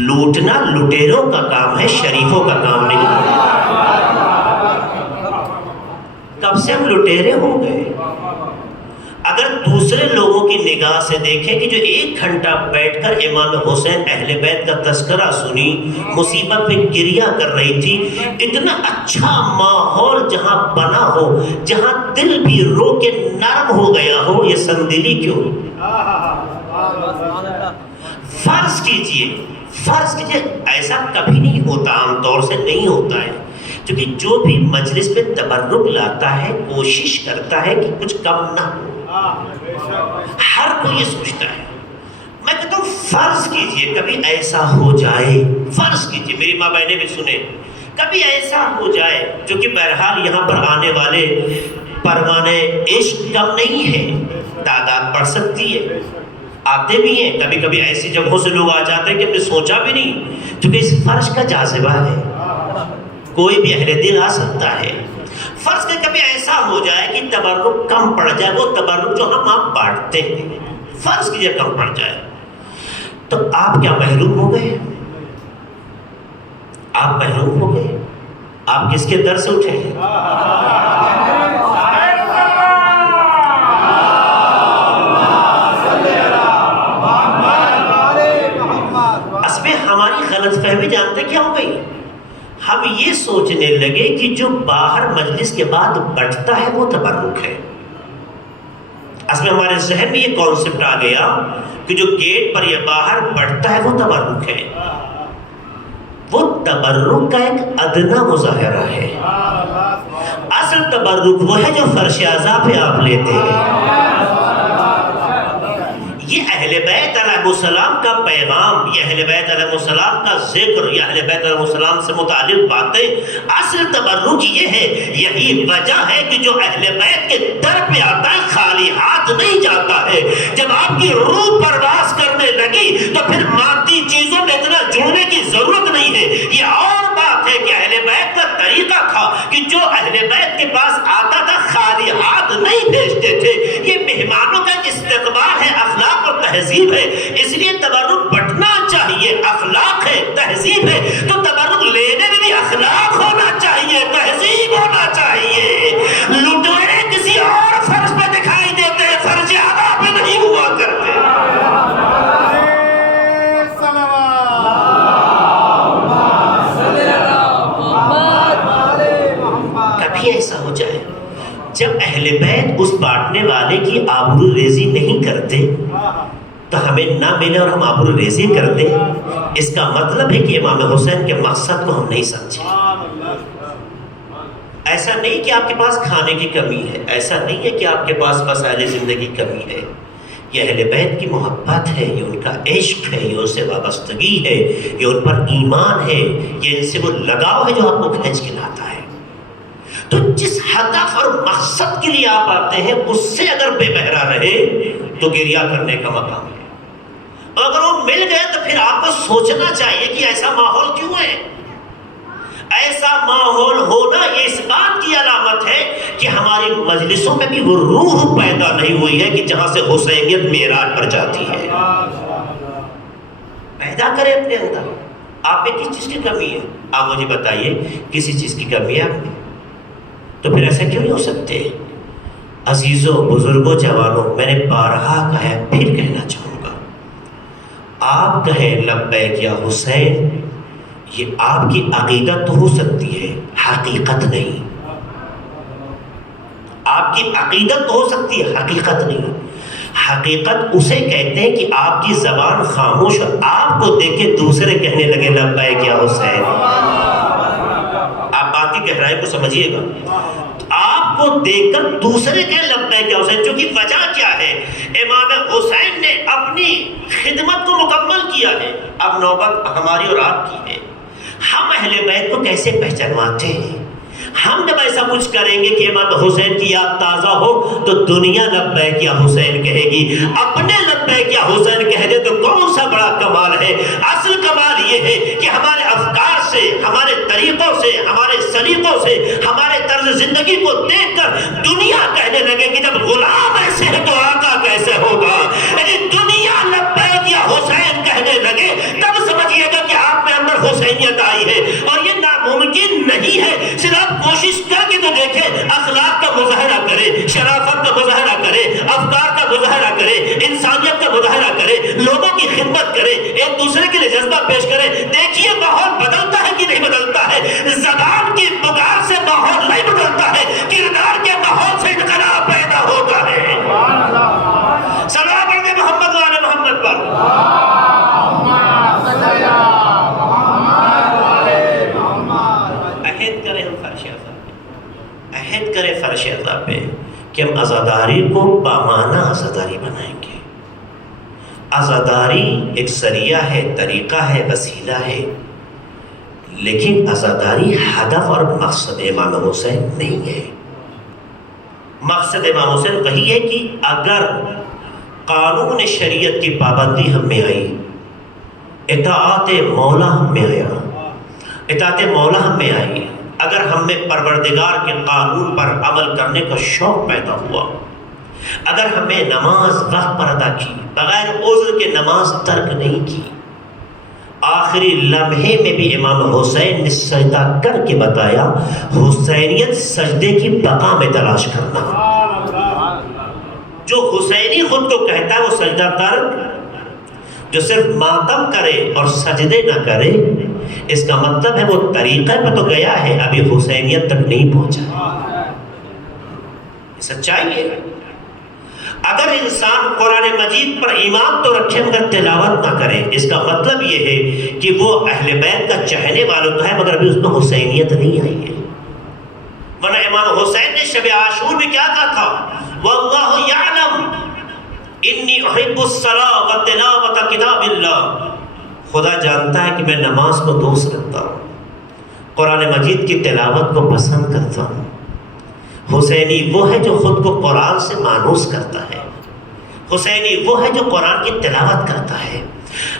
لوٹنا لٹیروں کا کام ہے، شریفوں کا کام نہیں ہے۔ کب سے ہم لٹیرے ہو گئے؟ اگر دوسرے لوگوں کی نگاہ سے دیکھیں کہ جو 1 گھنٹہ بیٹھ کر امام حسین اہل بیت کا تذکرہ سنی، مصیبت میں گریہ کر رہی تھی، اتنا اچھا ماحول جہاں بنا ہو، جہاں دل بھی رو کے نرم ہو گیا ہو، یہ سندلی کیوں؟ فرض کیجئے ایسا کبھی نہیں ہوتا، عام طور سے نہیں ہوتا ہے، کیونکہ جو بھی مجلس میں تبرک لاتا ہے کوشش کرتا ہے کہ کچھ کم نہ ہو، ہر کوئی یہ سوچتا ہے۔ میں کہتا ہوں فرض کیجئے کبھی ایسا ہو جائے، فرض کیجئے میری ماں بہنیں بھی سنیں، کبھی ایسا ہو جائے، جو کہ بہرحال یہاں پر آنے والے پروانے عشق کم نہیں ہے، تعداد بڑھ سکتی ہے، آتے بھی ہیں، کبھی کبھی ایسی جگہوں سے لوگ آ جاتے ہیں کہ ہم نے سوچا بھی نہیں، کیونکہ اس فرش کا جاذبہ ہے، کوئی بھی اہل دل آ سکتا ہے۔ فرض کہ کبھی ایسا ہو جائے کہ تبرک کم پڑ جائے، وہ تبرک جو ہم آپ بانٹتے ہیں، فرض کیجئے کم پڑ جائے، تو آپ کیا محروم ہو گئے؟ آپ محروم ہو گئے؟ آپ کس کے در سے اٹھے ہیں؟ ہماری غلط فہمی جانتے کیا ہو گئی؟ ہم یہ سوچنے لگے کہ جو باہر مجلس کے بعد بٹتا ہے وہ تبرک ہے۔ اصل میں ہمارے ذہن میں یہ کانسیپٹ آ گیا کہ جو گیٹ پر یہ باہر بٹتا ہے وہ تبرک ہے۔ وہ تبرک کا ایک ادنا مظاہرہ ہے، اصل تبرک وہ ہے جو فرش اعضاء پہ آپ لیتے ہیں۔ یہ اہل بیت علیہ السلام کا پیغام، یہ اہل بیت علیہ السلام کا ذکر، یہ اہل بیت علیہ السلام سے متعلق باتیں، اصل تبرک یہ ہے۔ یہی وجہ ہے کہ جو اہل بیت کے در پہ آتا ہے خالی ہاتھ نہیں جاتا ہے۔ جب آپ کی روح پرواز کرنے لگی تو پھر مادی چیزوں میں اتنا جڑنے کی ضرورت نہیں ہے۔ یہ اور بات ہے کہ اہل بیت کا طریقہ تھا کہ جو اہل بیت کے پاس آتا تھا خالی ہاتھ نہیں بھیجتے تھے۔ یہ مہمانوں کا استقبال ہے، اخلاق اور تہذیب ہے، اس لیے تبرک بٹنا چاہیے، اخلاق ہے، تہذیب ہے، تو تبرک لینے میں بھی اخلاق ہونا چاہیے، تہذیب ہونا چاہیے۔ لٹورے کسی اور فرض پہ دکھائی دیتے ہیں، فرض اعلیٰ پہ نہیں ہوا کرتے۔ کبھی ایسا ہو جائے جب اہل بیت اس بانٹنے والے کی آبرو ریزی نہیں کرتے تو ہمیں نہ ملے اور ہم آبرو ریزی کر دیں، اس کا مطلب ہے کہ امام حسین کے مقصد کو ہم نہیں سمجھے۔ ایسا نہیں کہ آپ کے پاس کھانے کی کمی ہے، ایسا نہیں ہے کہ آپ کے پاس وسائل زندگی کی کمی ہے، یہ اہل بیت کی محبت ہے، یہ ان کا عشق ہے، یہ ان سے وابستگی ہے، یہ ان پر ایمان ہے، یہ ان سے وہ لگاؤ ہے جو آپ کو کھینچ کے لاتا ہے۔ تو جس ہدف اور مقصد کے لیے آپ آتے ہیں اس سے اگر بے بہرا رہے تو گریہ کرنے کا مقام ہے، اور اگر وہ مل گئے تو پھر آپ کو سوچنا چاہیے کہ ایسا ماحول کیوں ہے۔ ایسا ماحول ہونا یہ اس بات کی علامت ہے کہ ہماری مجلسوں میں بھی وہ روح پیدا نہیں ہوئی ہے کہ جہاں سے حسینیت معراج پر جاتی ہے۔ پیدا کریں اپنے اندر۔ آپ میں کس چیز کی کمی ہے؟ آپ مجھے بتائیے، کسی چیز کی کمی ہے آپ میں؟ تو پھر ایسا کیوں نہیں ہو سکتے؟ عزیزوں، بزرگوں، جوانوں، میں نے بارہا کہا ہے، پھر کہنا چاہوں گا، آپ کہیں لبیک یا حسین، یہ آپ کی عقیدت تو ہو سکتی ہے، حقیقت نہیں۔ آپ کی عقیدت تو ہو سکتی ہے، حقیقت نہیں۔ حقیقت اسے کہتے ہیں کہ آپ کی زبان خاموش اور آپ کو دیکھ کے دوسرے کہنے لگے لبیک یا حسین۔ آپ بات کی گہرائی کو سمجھیے گا، آپ کو دیکھ کر دوسرے کہنے لبیک یا حسین، جو کہ وجہ کیا ہے؟ امام حسین نے اپنی خدمت کو مکمل کیا ہے، اب نوبت ہماری اور آپ کی ہے۔ ہم اہل بیت کو کیسے پہچانواتے ہیں؟ ہم جب ایسا کچھ کریں گے کہ امام حسین کی یاد تازہ ہو تو دنیا لبیک یا حسین کہے گی، اپنے لبیک یا حسین کہہ دے تو کون سا بڑا کمال ہے۔ اصل کمال یہ ہے کہ ہمارے افکار سے، ہمارے طریقوں سے، ہمارے سلیقوں سے، ہمارے طرز زندگی کو دیکھ کر دنیا کہنے لگے کہ جب غلام ایسے ہے تو آقا کیسے ہوگا۔ یعنی دنیا لبیک یا حسین کہنے لگے تب سمجھیے گا کہ آپ میں اندر حسینیت آئی ہے، اور یہ ناممکن نہیں ہے۔ صرف کوشش کر کے تو دیکھیں، اخلاق کا مظاہرہ کرے، شرافت کا مظاہرہ کرے، افکار لوگوں کی خدمت کریں، ایک دوسرے کے لیے جذبہ پیش کریں. دیکھیے ماحول بدلتا ہے کہ نہیں بدلتا ہے. زبان کی پکار سے ماحول نہیں بدلتا ہے، کردار کے ماحول سے انقلاب پیدا ہوتا ہے. صلوات پڑھیں محمد والے محمد پر. عہد کریں ہم فرش عذاب پہ، عہد کریں فرش عذاب پہ کہ ہم عزاداری کو پامانہ عزاداری بنائیں گے. عزاداری ایک ذریعہ ہے، طریقہ ہے، وسیلہ ہے، لیکن عزاداری ہدف اور مقصد امام حسین نہیں ہے. مقصد امام حسین وہی ہے کہ اگر قانون شریعت کی پابندی ہم میں آئی، اطاعت مولا ہم میں آیا، اطاعت مولا ہم میں آئی، اگر ہم میں پروردگار کے قانون پر عمل کرنے کا شوق پیدا ہوا، اگر ہمیں نماز وقت پر ادا کی، بغیر عذر کے نماز ترک نہیں کی، آخری لمحے میں بھی امام حسین نے سجدہ کر کے بتایا حسینیت سجدے کی بقا میں تلاش کرنا. جو حسینی خود کو کہتا ہے وہ سجدہ ترک، جو صرف ماتم کرے اور سجدے نہ کرے، اس کا مطلب ہے وہ طریقے پہ تو گیا ہے، ابھی حسینیت تک نہیں پہنچا. سچائی ہے. اگر انسان قرآن مجید پر ایمان تو رکھے مگر تلاوت نہ کرے، اس کا مطلب یہ ہے کہ وہ اہل بیت کا چاہنے والوں کا ہے مگر ابھی اس میں حسینیت نہیں آئی ہے. ورنہ امام حسین نے شب عاشور میں کیا کہا تھا؟ واللہ یعلم انی احب الصلاۃ وتلاوۃ کتاب اللہ. خدا جانتا ہے کہ میں نماز کو دوست رکھتا ہوں، قرآن مجید کی تلاوت کو پسند کرتا ہوں. حسینی وہ ہے جو خود کو قرآن سے مانوس کرتا ہے، حسینی وہ ہے جو قرآن کی تلاوت کرتا ہے.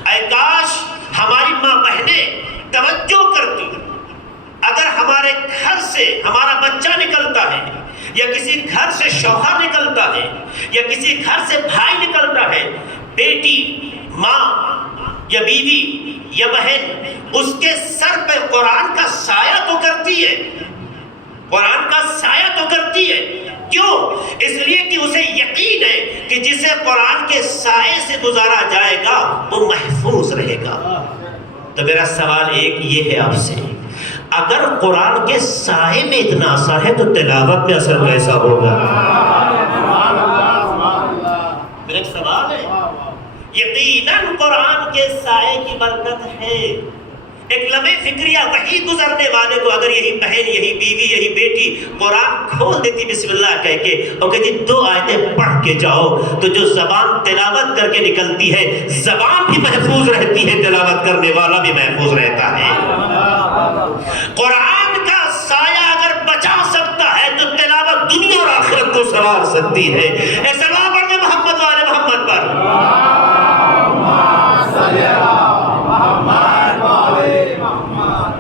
اے کاش ہماری ماں بہنیں توجہ کرتی، اگر ہمارے گھر سے ہمارا بچہ نکلتا ہے، یا کسی گھر سے شوہر نکلتا ہے، یا کسی گھر سے بھائی نکلتا ہے، بیٹی، ماں یا بیوی یا بہن، اس کے سر پہ قرآن کا سایہ تو کرتی ہے، قرآن کا سایہ تو کرتی ہے. کیوں؟ اس لیے کہ اسے یقین ہے کہ جسے قرآن کے سائے سے گزارا جائے گا وہ محفوظ رہے گا. تو میرا سوال ایک یہ ہے آپ سے، اگر قرآن کے سائے میں اتنا اثر ہے تو تلاوت میں اثر کیسا ہوگا؟ میرا سوال ہے. یقیناً قرآن کے سائے کی برکت ہے. ایک لمحے فکریہ وحی گزرنے والے کو اگر یہی بہن، یہی بیوی، یہی بیٹی قرآن کھول دیتی بسم اللہ کہہ کے اور کہتی 2 آیتیں پڑھ کے جاؤ، تو جو زبان تلاوت کر کے نکلتی ہے زبان بھی محفوظ رہتی ہے، تلاوت کرنے والا بھی محفوظ رہتا ہے. قرآن کا سایہ اگر بچا سکتا ہے تو تلاوت دنیا اور آخرت کو سنوار سکتی ہے. اے سلام پڑھنے محمد والے محمد پر.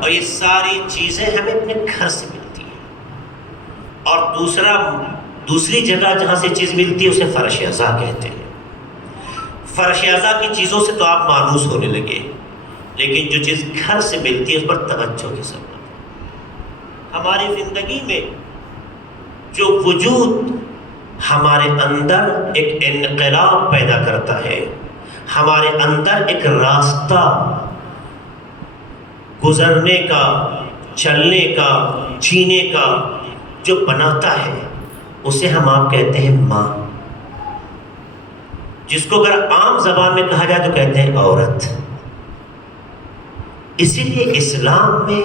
اور یہ ساری چیزیں ہمیں اپنے گھر سے ملتی ہیں. اور دوسری جگہ جہاں سے چیز ملتی ہے اسے فرش عزا کہتے ہیں. فرش عزا کی چیزوں سے تو آپ مانوس ہونے لگے، لیکن جو چیز گھر سے ملتی ہے اس پر توجہ کی ضرورت ہے. ہماری زندگی میں جو وجود ہمارے اندر ایک انقلاب پیدا کرتا ہے، ہمارے اندر ایک راستہ گزرنے کا، چلنے کا، جینے کا جو بناتا ہے، اسے ہم آپ کہتے ہیں ماں. جس کو اگر عام زبان میں کہا جائے تو کہتے ہیں عورت. اسی لیے اسلام میں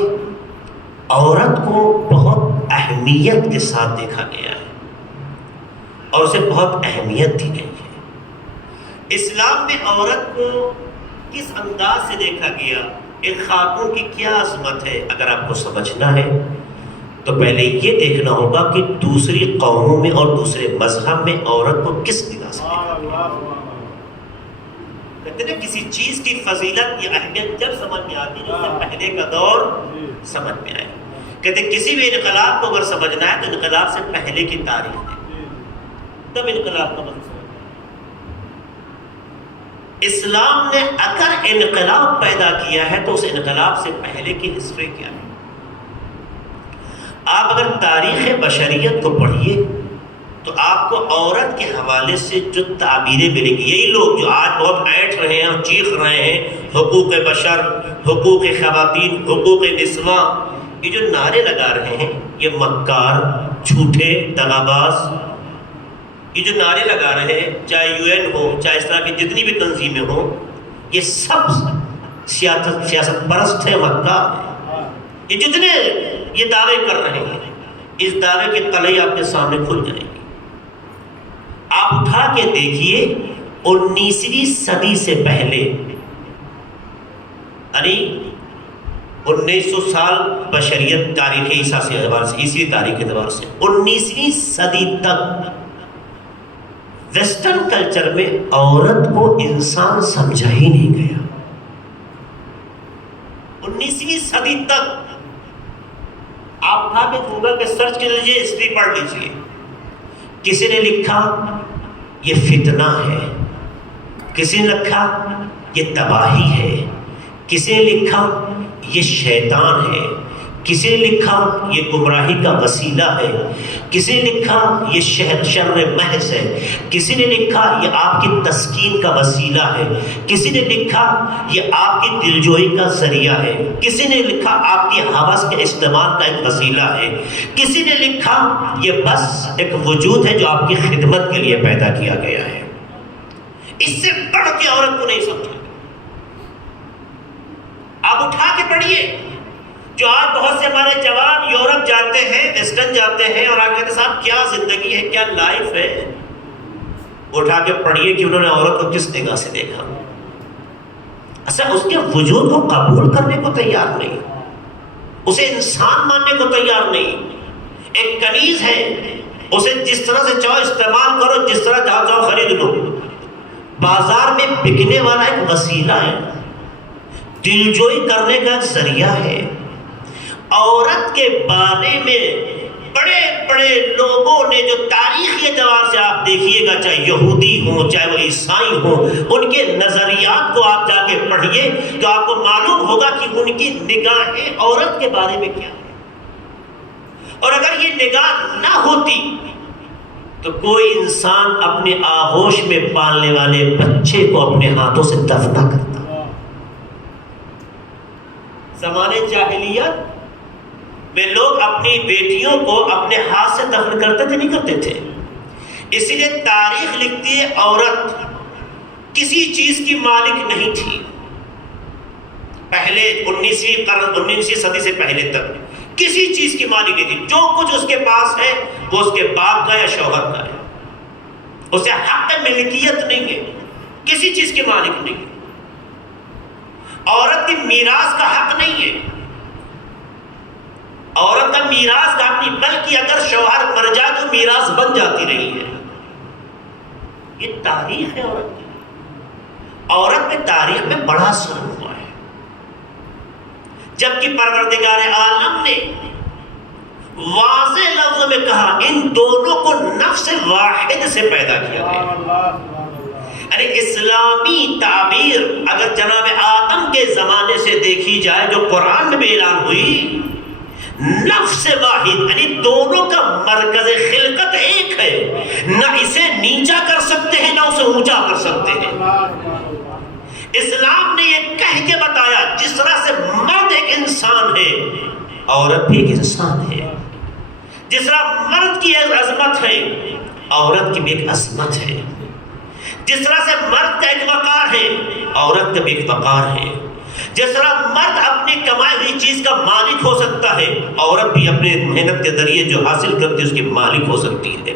عورت کو بہت اہمیت کے ساتھ دیکھا گیا ہے اور اسے بہت اہمیت دی گئی ہے. اسلام میں عورت کو کس انداز سے دیکھا گیا، ایک خاتون کی کیا عظمت ہے، اگر آپ کو سمجھنا ہے تو پہلے یہ دیکھنا ہوگا کہ دوسری قوموں میں اور دوسرے مذہب میں عورت کو کس نگاہ سے دیکھا گیا. کہتے ہیں کسی چیز کی فضیلت یا اہمیت جب سمجھ میں آتی ہے تو پہلے کا دور سمجھ میں آئے. کہتے ہیں کسی بھی انقلاب کو اگر سمجھنا ہے تو انقلاب سے پہلے کی تاریخ ہے، تب انقلاب کا مطلب. اسلام نے اگر انقلاب پیدا کیا ہے تو اس انقلاب سے پہلے کی ہسٹری کیا ہے. آپ اگر تاریخ بشریت کو پڑھیے تو آپ کو عورت کے حوالے سے جو تعبیریں ملیں گی، یہی لوگ جو آج بہت اینٹ رہے ہیں اور چیخ رہے ہیں حقوق بشر، حقوق خواتین، حقوق نسواں، یہ جو نعرے لگا رہے ہیں یہ مکار، جھوٹے، دغاباز، یہ جو نعرے لگا رہے ہیں، چاہے UN ہو، چاہے اس طرح کی جتنی بھی تنظیمیں ہوں، یہ سب سیاست پرست ہے، مکار ہے۔ یہ جتنے یہ دعوے کر رہے ہیں، اس دعوے کے تلے آپ کے سامنے کھل جائیں گے۔ آپ اٹھا کے دیکھیے 19ویں صدی سے پہلے، یعنی 1900 سال بشریت تاریخ عیسیٰ سے اعتبار سے، عیسوی تاریخ کے اعتبار سے 19ویں صدی تک ویسٹرن کلچر میں عورت کو انسان سمجھا ہی نہیں گیا۔ 19ویں صدی تک آپ اٹھا کے گوگل پہ سرچ کر لیجیے، ہسٹری پڑھ لیجیے، کسی نے لکھا یہ فتنہ ہے، کسی نے لکھا یہ تباہی ہے، کسی نے لکھا یہ شیطان ہے، کسی نے لکھا یہ گمراہی کا وسیلہ ہے، کسی نے لکھا یہ شر محض ہے، کسی نے لکھا یہ آپ کی تسکین کا وسیلہ ہے، کسی نے لکھا یہ آپ کی دلجوئی کا ذریعہ ہے، کسی نے لکھا آپ کی ہوس کے استعمال کا ایک وسیلہ ہے، کسی نے لکھا یہ بس ایک وجود ہے جو آپ کی خدمت کے لیے پیدا کیا گیا ہے۔ اس سے بڑھ کے عورت کو نہیں سمجھا۔ آپ اٹھا کے پڑھیے، جو آج بہت سے ہمارے جوان یورپ جاتے ہیں، ویسٹرن جاتے ہیں اور آگے کہتے صاحب کیا زندگی ہے، کیا لائف ہے، اٹھا کے پڑھیے کہ انہوں نے عورت کو کس نگاہ سے دیکھا۔ اصل اس کے وجود کو قبول کرنے کو تیار نہیں، اسے انسان ماننے کو تیار نہیں۔ ایک کنیز ہے، اسے جس طرح سے چاہو استعمال کرو، جس طرح چاہو خرید لو، بازار میں بکنے والا ایک وسیلہ ہے، دلجوئی کرنے کا ایک ذریعہ ہے۔ عورت کے بارے میں بڑے بڑے لوگوں نے جو تاریخی اعتبار سے آپ دیکھیے گا، چاہے یہودی ہوں چاہے وہ عیسائی ہوں، ان کے نظریات کو آپ جا کے پڑھیے تو آپ کو معلوم ہوگا کہ ان کی نگاہیں عورت کے بارے میں کیا ہے۔ اور اگر یہ نگاہ نہ ہوتی تو کوئی انسان اپنے آغوش میں پالنے والے بچے کو اپنے ہاتھوں سے دفن نہ کرتا۔ زمانے جاہلیت میں لوگ اپنی بیٹیوں کو اپنے ہاتھ سے دفن کرتے تھے، نہیں کرتے تھے۔ اسی لیے تاریخ لکھتی ہے عورت کسی چیز کی مالک نہیں تھی۔ پہلے 19ویں صدی سے پہلے تک کسی چیز کی مالک نہیں تھی۔ جو کچھ اس کے پاس ہے وہ اس کے باپ کا یا شوہر کا ہے، اسے حق ملکیت نہیں ہے، کسی چیز کی مالک نہیں ہے۔ عورت کی میراث کا حق نہیں ہے، عورت کا میراث کا حق نہیں، بلکہ اگر شوہر مر جائے تو میراث بن جاتی رہی ہے۔ یہ تاریخ ہے عورت کی۔ عورت پہ تاریخ میں بڑا اثر ہوا ہے، جبکہ پروردگار عالم نے واضح لفظوں میں کہا ان دونوں کو نفس واحد سے پیدا کیا گیا۔ ارے اسلامی تعبیر اگر جناب آدم کے زمانے سے دیکھی جائے، جو قرآن میں بھی اعلان ہوئی، نفس واحد یعنی دونوں کا مرکز خلقت ایک ہے، نہ اسے نیچا کر سکتے ہیں نہ اسے اونچا کر سکتے ہیں۔ اسلام نے یہ کہہ کے بتایا جس طرح سے مرد ایک انسان ہے، عورت بھی ایک انسان ہے۔ جس طرح مرد کی ایک عظمت ہے، عورت کی بھی ایک عظمت ہے۔ جس طرح سے مرد کا ایک وقار ہے، عورت کا بھی ایک وقار ہے۔ جس طرح مرد اپنی کمائی ہوئی چیز کا مالک ہو سکتا ہے، عورت بھی اپنے محنت کے ذریعے جو حاصل کرتی ہے اس کی مالک ہو سکتی ہے۔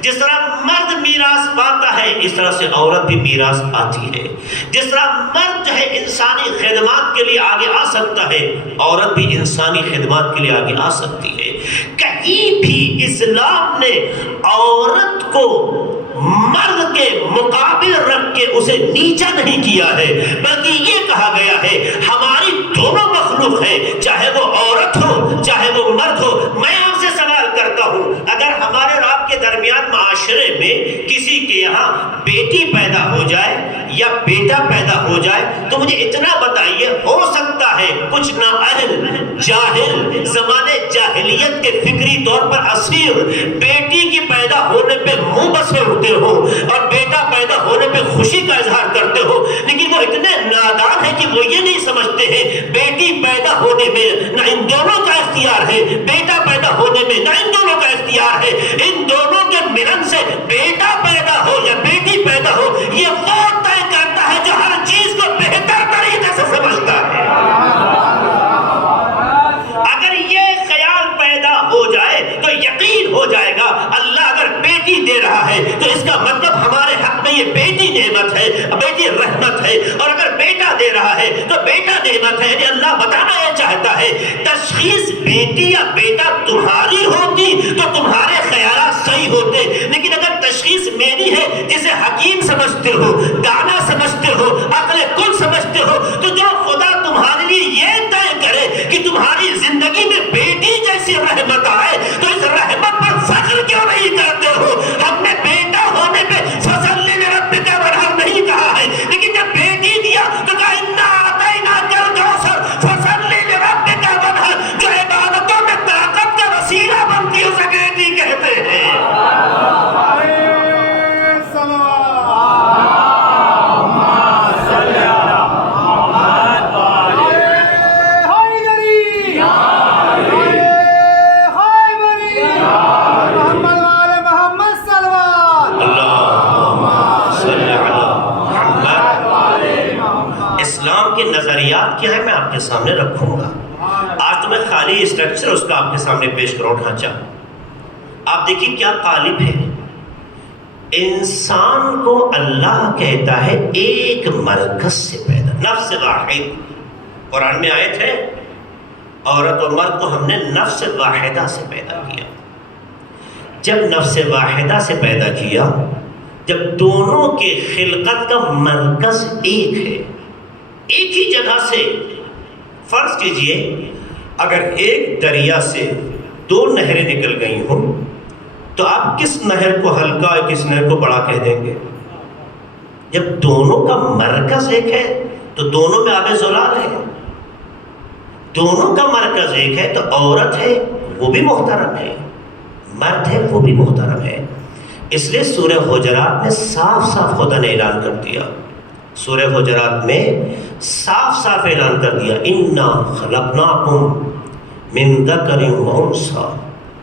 جس طرح مرد میراث پاتا ہے، اس طرح سے عورت بھی میراث پاتی ہے۔ جس طرح مرد جو ہے انسانی خدمات کے لیے آگے آ سکتا ہے، عورت بھی انسانی خدمات کے لیے آگے آ سکتی ہے۔ کہیں بھی اسلام نے عورت کو مرد کے مقابل رکھ کے اسے نیچا نہیں کیا ہے، بلکہ یہ کہا گیا ہے ہماری دونوں مخلوق ہے، چاہے وہ عورت ہو چاہے وہ مرد ہو۔ میں آپ سے سوال کرتا ہوں، اگر ہمارے اور آپ کے درمیان معاشرے معاشرے میں کسی کے یہاں بیٹی پیدا ہو جائے یا بیٹا پیدا ہو جائے تو مجھے اتنا بتائیے، ہو سکتا ہے کچھ نااہل جاہل زمانے جاہلیت کے فکری طور پر اسیر بیٹی کی پیدا ہونے پہ منہ بسے اٹھتے ہو اور بیٹا پیدا ہونے پہ خوشی کا اظہار کرتے ہو، لیکن وہ اتنے نادان ہیں کہ وہ یہ نہیں سمجھتے ہیں بیٹی پیدا ہونے میں نہ ان دونوں کا اختیار ہے، بیٹا پیدا ہونے میں نہ ان دونوں کا اختیار ہے، ان دونوں کے ملن سے بیٹا پیدا ہو یا بیٹی پیدا ہو یہ وہ طے کرتا ہے جو ہر چیز کو بہتر طریقے سے سمجھتا ہے۔ اگر یہ خیال پیدا ہو جائے تو یقین ہو جائے گا اللہ اگر بیٹی دے رہا ہے تو اس کا مطلب ہمارے حق میں یہ بیٹی نعمت ہے، بیٹی رحمت ہے، اور اگر بیٹا دے رہا ہے تو بیٹا نعمت ہے۔ یعنی اللہ بتانا یہ چاہتا ہے تشخیص بیٹی یا بیٹا تمہاری ہوتی تو تمہارے خیالات صحیح ہوتے، لیکن اگر تشخیص میری ہے جسے حکیم سمجھتے ہو، دانا سمجھتے ہو، عقل کل سمجھتے ہو، تو جو خدا تمہارے لیے یہ طے کرے کہ تمہاری زندگی میں بیٹی جیسی رحمت آئے تو اس رحمت پر فخر کیوں نہیں کرتے ہو؟ ہم نے بیٹا ہونے پہ فصلی لربک وانحر نہیں کہا ہے، لیکن جب بیٹی دیا تو کہا انا اعطیناک الکوثر فصلی لربک وانحر، جو عبادتوں میں طاقت کا وسیلہ بنتی ہے اسے بیٹی کہتے ہیں۔ نظریات کیا ہے میں آپ کے سامنے رکھوں گا۔ آج تو میں خالی اسٹرکچر اس کا آپ کے سامنے پیش کروں ڈھانچہ۔ آپ دیکھیے کیا قالب ہے، انسان کو اللہ کہتا ہے ایک مرکز سے پیدا، نفس واحد۔ قرآن میں آیت ہے عورت اور مرد کو ہم نے نفس واحدہ سے پیدا کیا۔ جب نفس واحدہ سے پیدا کیا، جب دونوں کے خلقت کا مرکز ایک ہے، ایک ہی جگہ سے، فرض کیجئے اگر ایک دریا سے دو نہریں نکل گئی ہوں تو آپ کس نہر کو ہلکا اور کس نہر کو بڑا کہہ دیں گے؟ جب دونوں کا مرکز ایک ہے تو دونوں میں آب زلال ہے، دونوں کا مرکز ایک ہے تو عورت ہے وہ بھی محترم ہے، مرد ہے وہ بھی محترم ہے۔ اس لیے سورہ حجرات میں صاف صاف خدا نے اعلان کر دیا، سورہ حجرات میں صاف صاف اعلان کر دیا اِنَّا خَلَقْنَاكُمْ مِن ذَكَرٍ وَأُنثَىٰ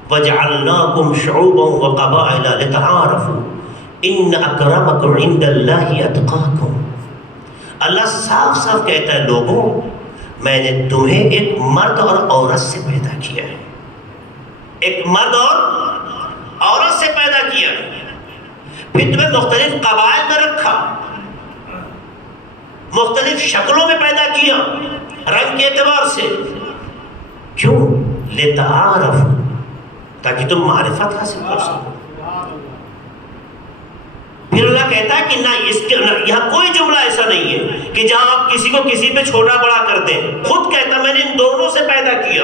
وَجَعَلْنَاكُمْ شُعُوبًا وَقَبَائِلَ لِتَعَارَفُوا إِنَّ أَكْرَمَكُمْ عِندَ اللَّهِ أَتْقَاكُمْ۔ اللہ صاف صاف کہتا ہے لوگوں میں نے تمہیں ایک مرد اور عورت سے پیدا کیا ہے، ایک مرد اور عورت سے پیدا کیا، پھر تمہیں مختلف قبائل میں رکھا، مختلف شکلوں میں پیدا کیا، رنگ کے اعتبار سے۔ کیوں؟ لِتَعَارَفُوا، تاکہ تم معرفت حاصل کر سکو۔ پھر اللہ کہتا ہے کہ نہ اس کے یہاں کوئی جملہ ایسا نہیں ہے کہ جہاں آپ کسی کو کسی پہ چھوٹا بڑا کر دیں، خود کہتا میں نے ان دونوں سے پیدا کیا۔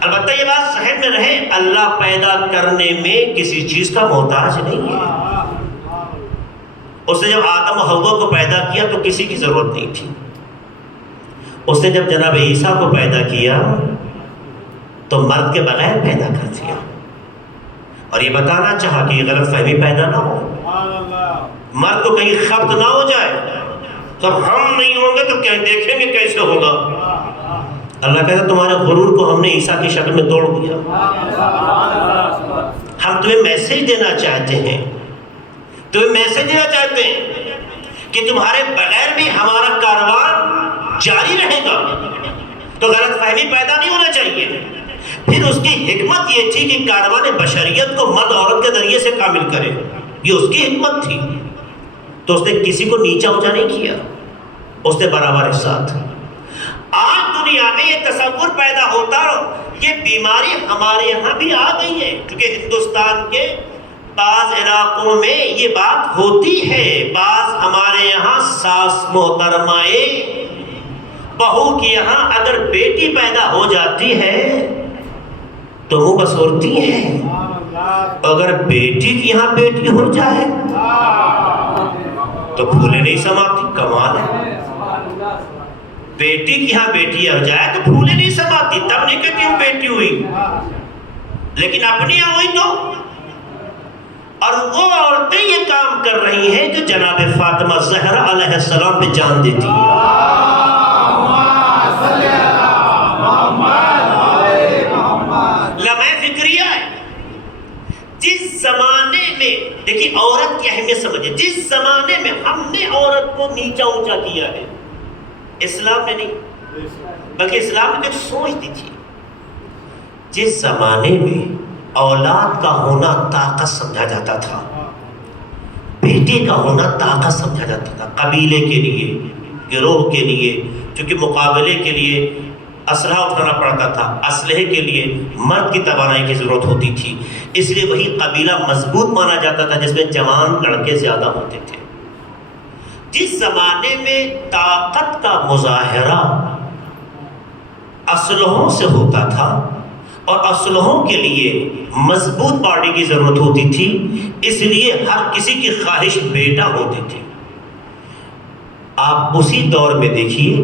البتہ یہ بات ذہن میں رہے اللہ پیدا کرنے میں کسی چیز کا محتاج نہیں ہے۔ اس نے جب آدم و حوا کو پیدا کیا تو کسی کی ضرورت نہیں تھی، اس نے جب جناب عیسیٰ کو پیدا کیا تو مرد کے بغیر پیدا کر دیا، اور یہ بتانا چاہا کہ یہ غلط فہمی پیدا نہ ہو، مرد کو کہیں خبط نہ ہو جائے تو ہم نہیں ہوں گے تو کیا دیکھیں گے کیسے ہوگا۔ اللہ کہتا تمہارے غرور کو ہم نے عیسیٰ کی شکل میں توڑ دیا۔ ہم تمہیں میسج دینا چاہتے ہیں، تمہیں میسج دینا چاہتے ہیں کہ تمہارے بغیر بھی ہمارا کاروان جاری رہے گا، تو غلط فہمی پیدا نہیں ہونا چاہیے۔ پھر اس کی حکمت یہ تھی کہ کاروان بشریت کو مرد عورت کے ذریعے سے کامل کرے، یہ اس کی حکمت تھی۔ تو اس نے کسی کو نیچا اونچا نہیں کیا، اس نے برابر ساتھ۔ آج دنیا میں یہ تصور پیدا ہوتا کہ بیماری ہمارے یہاں بھی آ گئی ہے، کیونکہ ہندوستان کے بعض علاقوں میں یہ بات ہوتی ہے، بعض ہمارے یہاں ساس محترمائے بہو کے یہاں اگر بیٹی پیدا ہو جاتی ہے تو وہ بسورتی ہیں اگر بیٹی کی یہاں بیٹی ہو جائے تو پھولے نہیں سماتی. کمال ہے. بیٹی کی یہاں بیٹی ہو جائے تو پھولے نہیں سماتی. تب نہیں کہتی ہوں بیٹی ہوئی، لیکن اپنی یہاں ہوئی تو. اور وہ عورتیں یہ کام کر رہی ہیں جو جناب فاطمہ زہرا علیہ السلام پہ جان دیتی ہیں. لمحہ فکریہ ہے. جس زمانے میں دیکھیے عورت کی اہمیت سمجھے، جس زمانے میں ہم نے عورت کو نیچا اونچا کیا ہے، اسلام نے نہیں بلکہ اسلام نے ایک سوچ دی تھی. جس زمانے میں اولاد کا ہونا طاقت سمجھا جاتا تھا، بیٹے کا ہونا طاقت سمجھا جاتا تھا، قبیلے کے لیے، گروہ کے لیے، چونکہ مقابلے کے لیے اسلحہ اٹھانا پڑتا تھا، اسلحے کے لیے مرد کی توانائی کی ضرورت ہوتی تھی، اس لیے وہی قبیلہ مضبوط مانا جاتا تھا جس میں جوان لڑکے زیادہ ہوتے تھے. جس زمانے میں طاقت کا مظاہرہ اسلحوں سے ہوتا تھا اور اسلحوں کے لیے مضبوط باڈی کی ضرورت ہوتی تھی، اس لیے ہر کسی کی خواہش بیٹا ہوتی تھی. آپ اسی دور میں دیکھیے،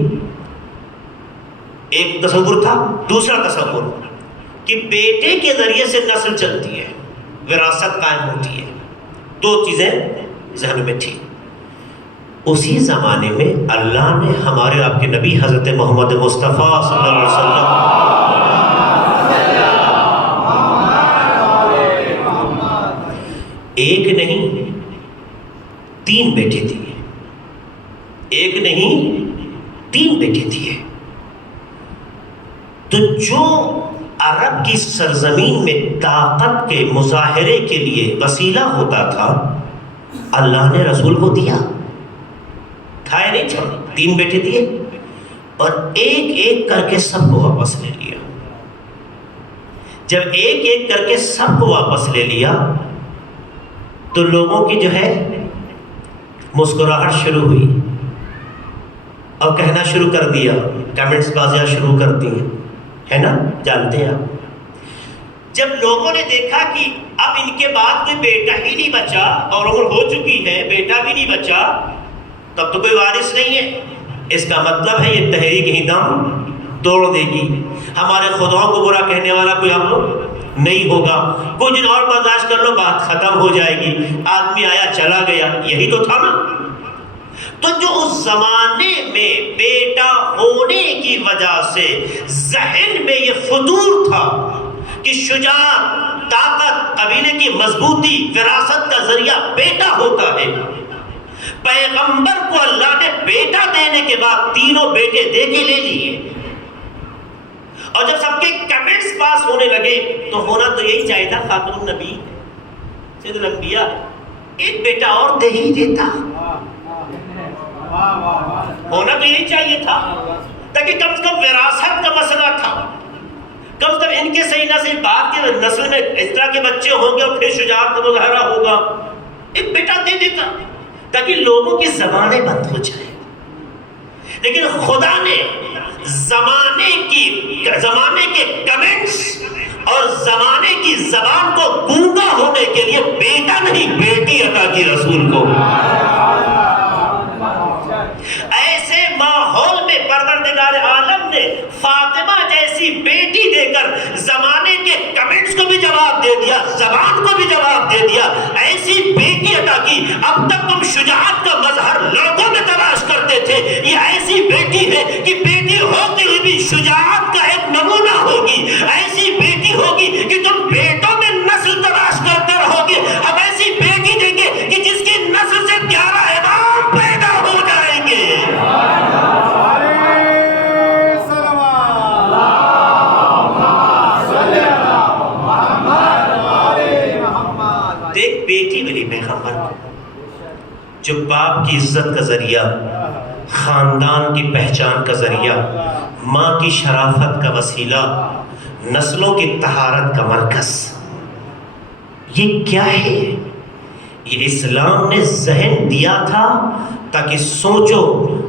ایک تصور تھا. دوسرا تصور کہ بیٹے کے ذریعے سے نسل چلتی ہے، وراثت قائم ہوتی ہے. دو چیزیں ذہن میں تھی. اسی زمانے میں اللہ نے ہمارے آپ کے نبی حضرت محمد مصطفیٰ صلی اللہ علیہ وسلم ایک نہیں 3 بیٹے دیے. ایک نہیں 3 بیٹے دیے. تو جو عرب کی سرزمین میں طاقت کے مظاہرے کے لیے وسیلہ ہوتا تھا، اللہ نے رسول کو دیا. کھائے نہیں چھوڑ، 3 بیٹے دیے اور ایک ایک کر کے سب کو واپس لے لیا. جب ایک ایک کر کے سب کو واپس لے لیا تو لوگوں کی جو ہے مسکراہٹ شروع ہوئی اور کہنا شروع کر دیا، کمنٹس بازیاں شروع کر دی، ہے نا، جانتے ہیں آپ. جب لوگوں نے دیکھا کہ اب ان کے بعد کوئی بیٹا ہی نہیں بچا اور عمر ہو چکی ہے، بیٹا بھی نہیں بچا، تب تو کوئی وارث نہیں ہے. اس کا مطلب ہے یہ تحریک ہی دم توڑ دے گی. ہمارے خداؤں کو برا کہنے والا کوئی ہم لوگ نہیں ہوگا. کچھ دن اور برداشت کر لو، بات ختم ہو جائے گی. آدمی آیا چلا گیا، یہی تو تھا نا. تو جو اس زمانے میں بیٹا ہونے کی وجہ سے ذہن میں یہ فطور تھا کہ شجاعت، طاقت، قبیلے کی مضبوطی، وراثت کا ذریعہ بیٹا ہوتا ہے. پیغمبر کو اللہ نے بیٹا دینے کے بعد 3 بیٹے دے کے لے لیے. اور جب سب کے کمنٹس پاس ہونے لگے تو ہونا تو یہی چاہیے تھا، خاتم النبی سید الانبیاء، ایک بیٹا اور دے ہی دیتا. ہونا تو یہی چاہیے تھا تاکہ کم سے کم وراثت کا مسئلہ تھا. کم سے کم ان کے سینہ سے بعد کے نسل میں اس طرح کے بچے ہوں گے اور پھر شجاعت کا مظاہرہ ہوگا. ایک بیٹا دے دیتا تاکہ لوگوں کی زبانیں بند ہو جائیں. لیکن خدا نے زمانے کے کمنٹس اور زمانے کی زبان کو گونگا ہونے کے لیے بیٹا نہیں بیٹی عطا کی رسول کو. ایسے ماحول میں پروردگار عالم نے فاطمہ جیسی بیٹی دے کر زمانے کے کمنٹس کو بھی جواب دے دیا، زبان کو بھی جواب دے دیا. ایسی بیٹی عطا کی. اب تک تم شجاعت کا مظہر لوگوں میں تلاش کرتے تھے، یہ ایسی بیٹی ہے کہ بیٹی ہوتی ہوئی بھی شجاعت کا ایک نمونہ ہوگی. ایسی بیٹی ہوگی کہ تم بیٹوں میں نسل تلاش کرتے رہو گے. اب ایسی بیٹی دیں گے کہ جس کی نسل سے 11 امام پیدا ہو جائیں گے. دیکھ بیٹی ملی پیغمبر کو، جو باپ کی عزت کا ذریعہ، خاندان کی پہچان کا ذریعہ، ماں کی شرافت کا وسیلہ، نسلوں کی طہارت کا مرکز. یہ کیا ہے؟ یہ اسلام نے ذہن دیا تھا تاکہ سوچو،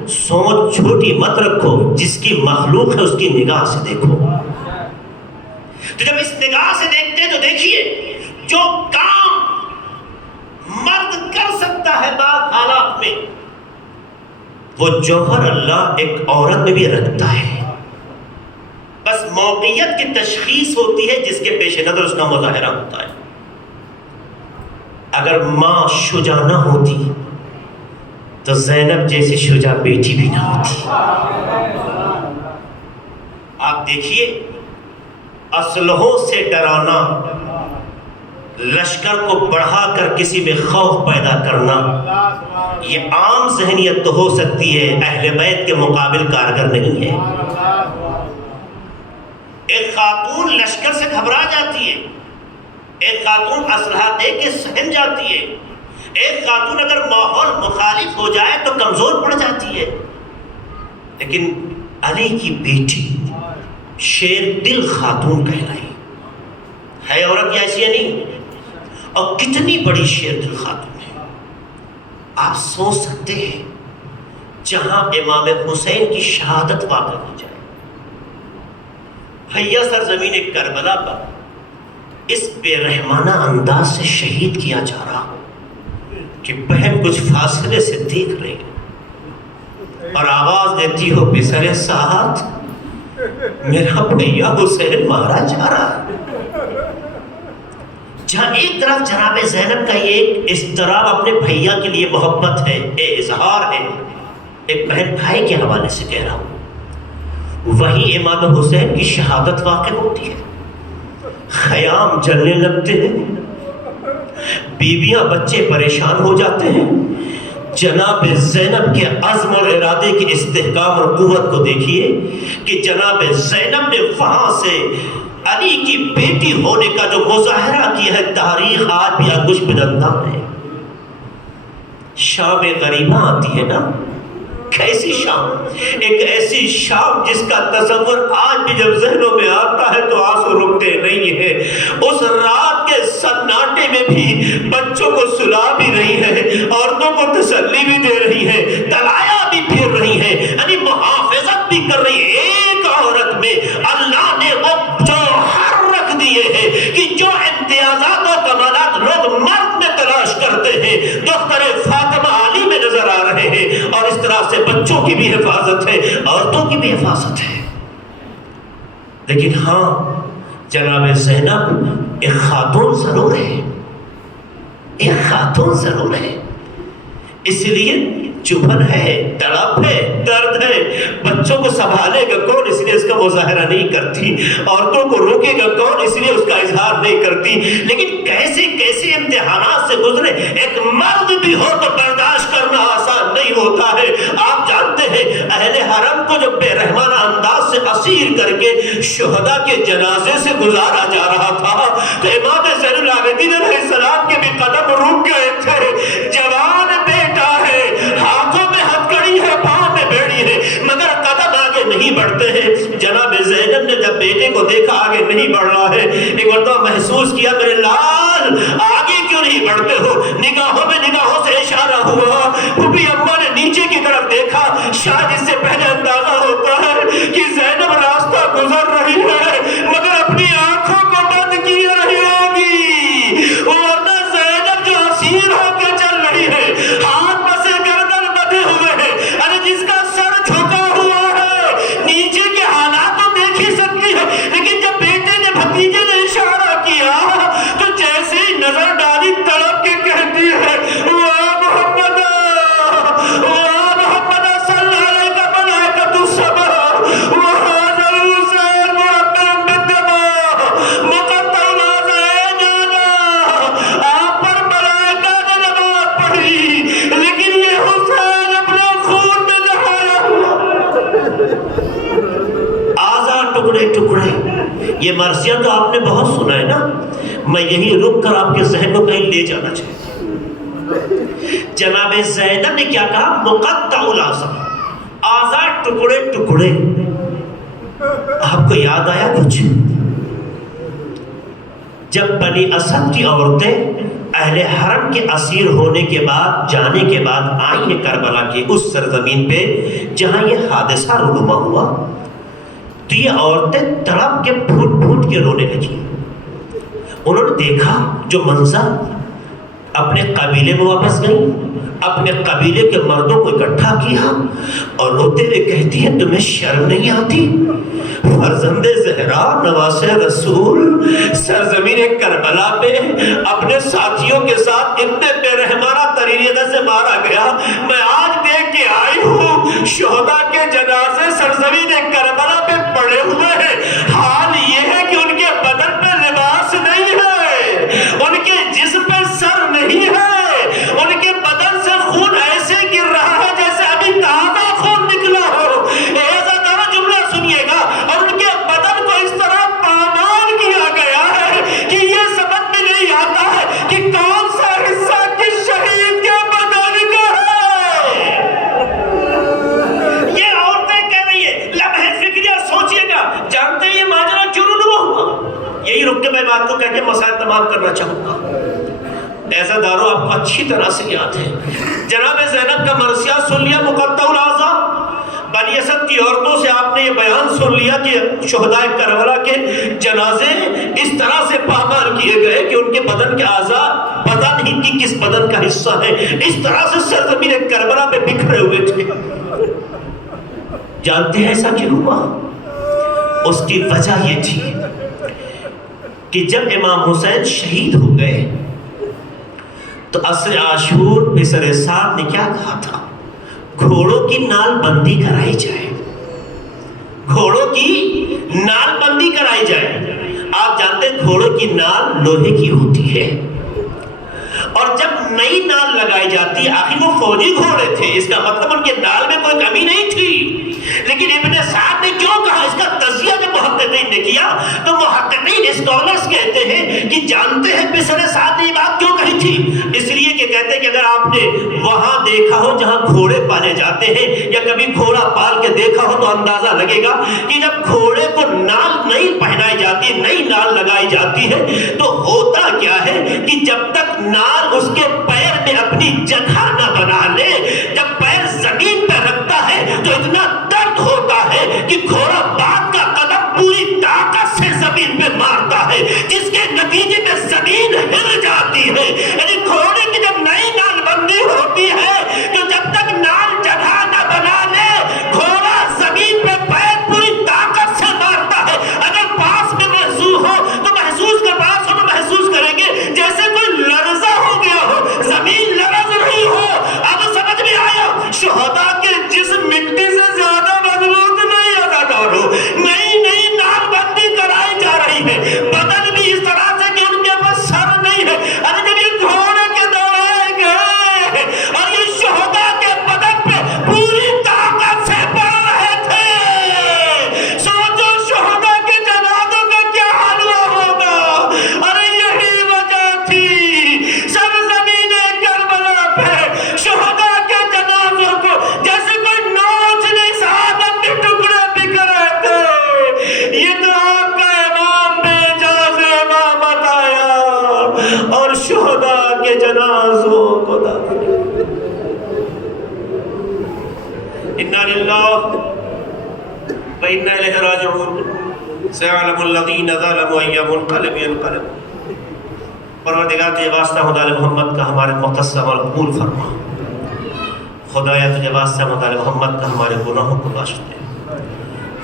سوچ چھوٹی مت رکھو، جس کی مخلوق ہے اس کی نگاہ سے دیکھو. تو جب اس نگاہ سے دیکھتے ہیں تو دیکھیے جو کام مرد کر سکتا ہے بعض حالات میں، وہ جوہر اللہ ایک عورت میں بھی رکھتا ہے، بس موقعیت کی تشخیص ہوتی ہے جس کے پیش نظر اس کا مظاہرہ ہوتا ہے۔ اگر ماں شجاع نہ ہوتی تو زینب جیسی شجاع بیٹی بھی نہ ہوتی۔ آپ دیکھیے، اسلحوں سے ڈرانا، لشکر کو بڑھا کر کسی میں خوف پیدا کرنا، یہ عام ذہنیت تو ہو سکتی ہے، اہل بیت کے مقابل کارگر نہیں ہے۔ ایک خاتون لشکر سے گھبرا جاتی ہے، ایک خاتون اسلحہ دے کے سہم جاتی ہے، ایک خاتون اگر ماحول مخالف ہو جائے تو کمزور پڑ جاتی ہے، لیکن علی کی بیٹی شیر دل خاتون کہلائی ہے۔ عورت یہ ایسی ہے نہیں، اور کتنی بڑی شیر دل خاتون ہے۔ آپ سوچ سکتے ہیں جہاں امام حسین کی شہادت واقع ہو جائے، بھیا سرزمین کربلا پر اس بے رحمانہ انداز سے شہید کیا جا رہا ہو کہ بہن کچھ فاصلے سے دیکھ رہی اور آواز دیتی ہو پسر ساتھ میرا بھیا حسین مارا جا رہا ہے۔ جہاں ایک طرف جناب زینب کا یہ ایک اضطراب اپنے بھیا کے لیے محبت ہے، اظہار ہے، ایک بہن بھائی کے حوالے سے کہہ رہا ہوں، وہیں امام حسین کی شہادت واقع ہوتی ہے، خیام جلنے لگتے ہیں، بیویاں بچے پریشان ہو جاتے ہیں۔ جناب زینب کے عزم اور ارادے کی استحکام اور قوت کو دیکھیے کہ جناب زینب نے وہاں سے علی کی بیٹی ہونے کا جو مظاہرہ کیا ہے، تاریخ آج بھی انگشت بدندان ہے۔ شام غریبہ آتی ہے نا، کیسی شام، ایک ایسی شام جس کا تصور آج بھی جب ذہنوں میں آتا ہے تو آنسو رکتے نہیں ہیں۔ اس رات کے سناٹے میں بھی بچوں کو سلا بھی رہی ہے، عورتوں کو تسلی بھی دے رہی ہے، تلایا بھی پھیر رہی ہے، یعنی محافظت بھی کر رہی ہے۔ ایک عورت میں اللہ نے وہ جوہر رکھ دیے ہیں کہ جو امتیازات و کمالات لوگ مرد میں تلاش کرتے ہیں دختر فاطمہ علی میں نظر آ رہے ہیں، اور اس طرح سے بچوں کی بھی حفاظت ہے، عورتوں کی بھی حفاظت ہے۔ لیکن ہاں، جناب زینب ایک خاتون ضرور ہے، ایک خاتون ضرور ہے، اس لیے چبھن ہے، تڑپ ہے، درد ہے۔ بچوں کو سنبھالے گا کون، اس لیے اس کا مظاہرہ نہیں کرتی، عورتوں کو روکے گا کون، اس لیے اس کا اظہار نہیں کرتی۔ لیکن کیسے کیسے امتحانات سے گزرے، ایک مرد بھی ہو تو برداشت کرنا آسان نہیں ہوتا ہے۔ آپ جانتے ہیں اہل حرم کو جب بے رحمانہ انداز سے اسیر کر کے شہداء کے جنازے سے گزارا جا رہا تھا تو امام زین العابدین علیہ السلام کے بھی قدم رک گئے تھے۔ جوان بیٹا ہے، ہاتھوں میں ہتھکڑی ہے، پاؤں میں بیڑی ہے، مگر قدم آگے نہیں بڑھتے ہیں۔ جناب زینب نے جب بیٹے کو دیکھا آگے نہیں بڑھ رہا ہے، ایک مرتبہ محسوس کیا میرے لال آگے کیوں نہیں بڑھتے ہو، نگاہوں میں نگاہوں سے اشارہ ہوا۔ پھوپھی اماں نے نیچے کی طرف دیکھا، شاید اس سے پہلے اندازہ ہوتا ہے کہ زینب راستہ گزر رہی ہے مگر اپنی آنکھوں کو بند کیے رہی ہوگی، ورنہ زینب جو اسیر ہو کے چل رہی ہے، ہاتھ پسے گردن بدے ہوئے ہیں، ارے جس کا سر جھکا ہوا ہے، نیچے کے حالات تو دیکھ ہی سکتی ہے، لیکن جب بیٹے نے بھتیجے نے اشارہ کیا تو جیسے ہی نظر ڈالی تڑپ کے کہتی ہے واہ محمد واہ محمد صلی اللہ علیہ ملائکۃ السماء وہذا الحسین مربع بالدماء مقطع العزائنا۔ آپ پر ملائکہ نے نماز پڑھی لیکن یہ حسین اپنے خون میں نہایا آزاد ٹکڑے ٹکڑے۔ یہ مرثیہ تو آپ نے بہت سنا ہے نا، میں یہی رک کر آپ کے ذہن کو کہیں لے جانا چاہتا ہوں۔ جناب زینب نے کیا کہا، مقطع العزائنا، آزاد ٹکڑے ٹکڑے۔ آپ کو یاد آیا کچھ؟ جب بنی اسد کی عورتیں اہل حرم کے اسیر ہونے کے بعد جانے کے بعد آئی ہیں کربلا کی اس سرزمین پہ جہاں یہ حادثہ رونما ہوا، تو یہ عورتیں تڑپ کے پھوٹ پھوٹ کے رونے لگی۔ انہوں نے دیکھا جو منظر، اپنے قبیلے میں واپس گئی، اپنے قبیلے کے مردوں کو اکٹھا کیا اور روتے ہوئے کہتی ہے تمہیں شرم نہیں آتی؟ فرزند زہرا نواس رسول سرزمین کربلا پہ اپنے ساتھیوں کے ساتھ اتنے بے رحمانہ طریقے سے مارا گیا، میں آج دیکھ کے آئی ہوں شہداء کے جنازے سرزمین کربلا پہ پڑے ہوئے ہیں، حال یہ ہے کہ ان کے بدن پہ لباس نہیں ہے، ان کے جسم پہ سر نہیں ہے، ان کے بدن سے خون ایسے گر رہا ہے جیسے ابھی تازہ خون نکلا ہو۔ ایسا دارا جملہ سنیے گا، اور ان کے بدن کو اس طرح پامال کیا گیا ہے کہ یہ سمجھ میں نہیں آتا ہے کہ کون سا حصہ کس شہید کے بدن کا ہے۔ یہ عورتیں کہہ رہی ہیں، لمحے فکریہ سوچئے گا، جانتے ہیں یہ ماجرا کیوں رونما ہوا؟ یہی رک کے میں بات کو کہہ کے مسائل تمام کرنا چاہوں گا۔ ایسا دارو آپ کو اچھی طرح سے یاد ہے، جناب زینب کا مرثیہ سن لیا، مقطع الاعضاء بنی اسد کی عورتوں سے آپ نے یہ بیان سن لیا کہ شہداء کربلا کے جنازے اس طرح سے پامال کیے گئے کہ ان کے بدن کے اعضاء پتہ نہیں کہ کس بدن کا حصہ ہے، اس طرح سے سرزمین کربلا پہ بکھرے ہوئے تھے۔ جانتے ہیں ایسا کیوں ہوا؟ اس کی وجہ یہ تھی کہ جب امام حسین شہید ہو گئے تو عصر عاشور پسر سعد نے کیا کہا تھا؟ گھوڑوں کی نال بندی کرائی جائے، گھوڑوں کی نال بندی کرائی جائے۔ آپ جانتے ہیں گھوڑوں کی نال لوہے کی ہوتی ہے، اور جب نئی نال لگائی جاتی ہے، آخر وہ فوجی گھوڑے تھے، اس کا مطلب ان کے نال میں کوئی کمی نہیں تھی، لیکن ابن سعد نے کیوں کہا؟ اس کا تزیہ جب محققین نے کیا تو محققین اسکالرز کہتے ہیں کہ جانتے ہیں پسر سعد نے یہ بات کیوں کہی تھی؟ اس لیے کہ کہتے ہیں کہ اگر آپ نے وہاں دیکھا ہو جہاں گھوڑے پالے جاتے ہیں، یا کبھی گھوڑا پال کے دیکھا ہو تو اندازہ لگے گا کہ جب گھوڑے کو نال نہیں پہنائی جاتی، نئی نال لگائی جاتی ہے، تو ہوتا کیا ہے کہ جب تک نال اس کے پیر میں اپنی جگہ نہ بنا لے، جب پیر زمین پہ رکھتا ہے تو اتنا درد ہوتا ہے کہ گھوڑا بعد کا قدم پوری طاقت سے زمین پہ مارتا ہے، جس کے نتیجے میں زمین ہل جاتی ہے۔ یعنی گھوڑے کی جب نئی نال بندی ہوتی ہے تو جب تک نال جگہ نہ بنا لے، گھوڑا زمین پہ پیر پوری طاقت سے مارتا ہے۔ اگر پاس میں محسوس ہو تو محسوس کریں گے جیسے کوئی لرزہ ہو گیا ہو، زمین لرز رہی ہو۔ اب سمجھ میں آیا، شہداء کے جسم مٹی سے زیادہ مضبوط نہیں ہوتا دارو، نئی نال بندی کرائی جا رہی ہے، بدن بھی اس طرح سے کہ ان کے پاس سر نہیں ہے۔ ارے جب یہ گھوڑے کے دوڑائے گئے اور یہ شہداء کے بدن پہ پوری طاقت سے پڑ رہے تھے، سوچو شہداء کے جنازوں کا کیا حال ہوا ہوگا۔ ارے یہی وجہ تھی سرزمین کربلا پہ شہداء کے جنازوں کو جیسے کوئی نوچ نہیں، صحابت کے ٹکڑے بک رہے تھے۔ یہ تو آپ کا امام بے اجازت امامت آیا اور شہداء کے جنازوں کو داخل۔ انا للہ و انا الیہ راجعون، سيعلم الذین ظلموا أي منقلب ينقلبون۔ پروردگار تجھے واسطہ خدا محمد کا ہمارے مقصر اور قبول فرما، خدایا تجھے واسطہ خدا محمد کا ہمارے گناہوں کو بخش دے،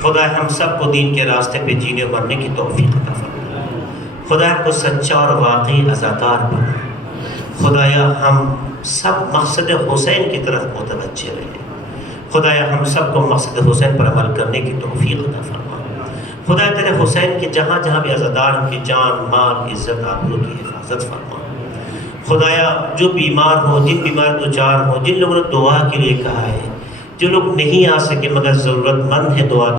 خدا ہم سب کو دین کے راستے پہ جینے و مرنے کی توفیق عطا فرما، خدا کو سچا اور واقعی عزادار بنا، خدایا ہم سب مقصد حسین کی طرف متوجہ رہے، خدایا ہم سب کو مقصد حسین پر عمل کرنے کی توفیق عطا فرما، خدا تیرے حسین کے جہاں جہاں بھی عزادار ان کی جان مال عزت آبرو کی حفاظت فرما، خدایا جو بیمار ہو، جن بیمار دوچار ہو، جن لوگوں نے دعا کے لیے کہا ہے، جو لوگ نہیں آ سکے مگر ضرورت مند ہے دعا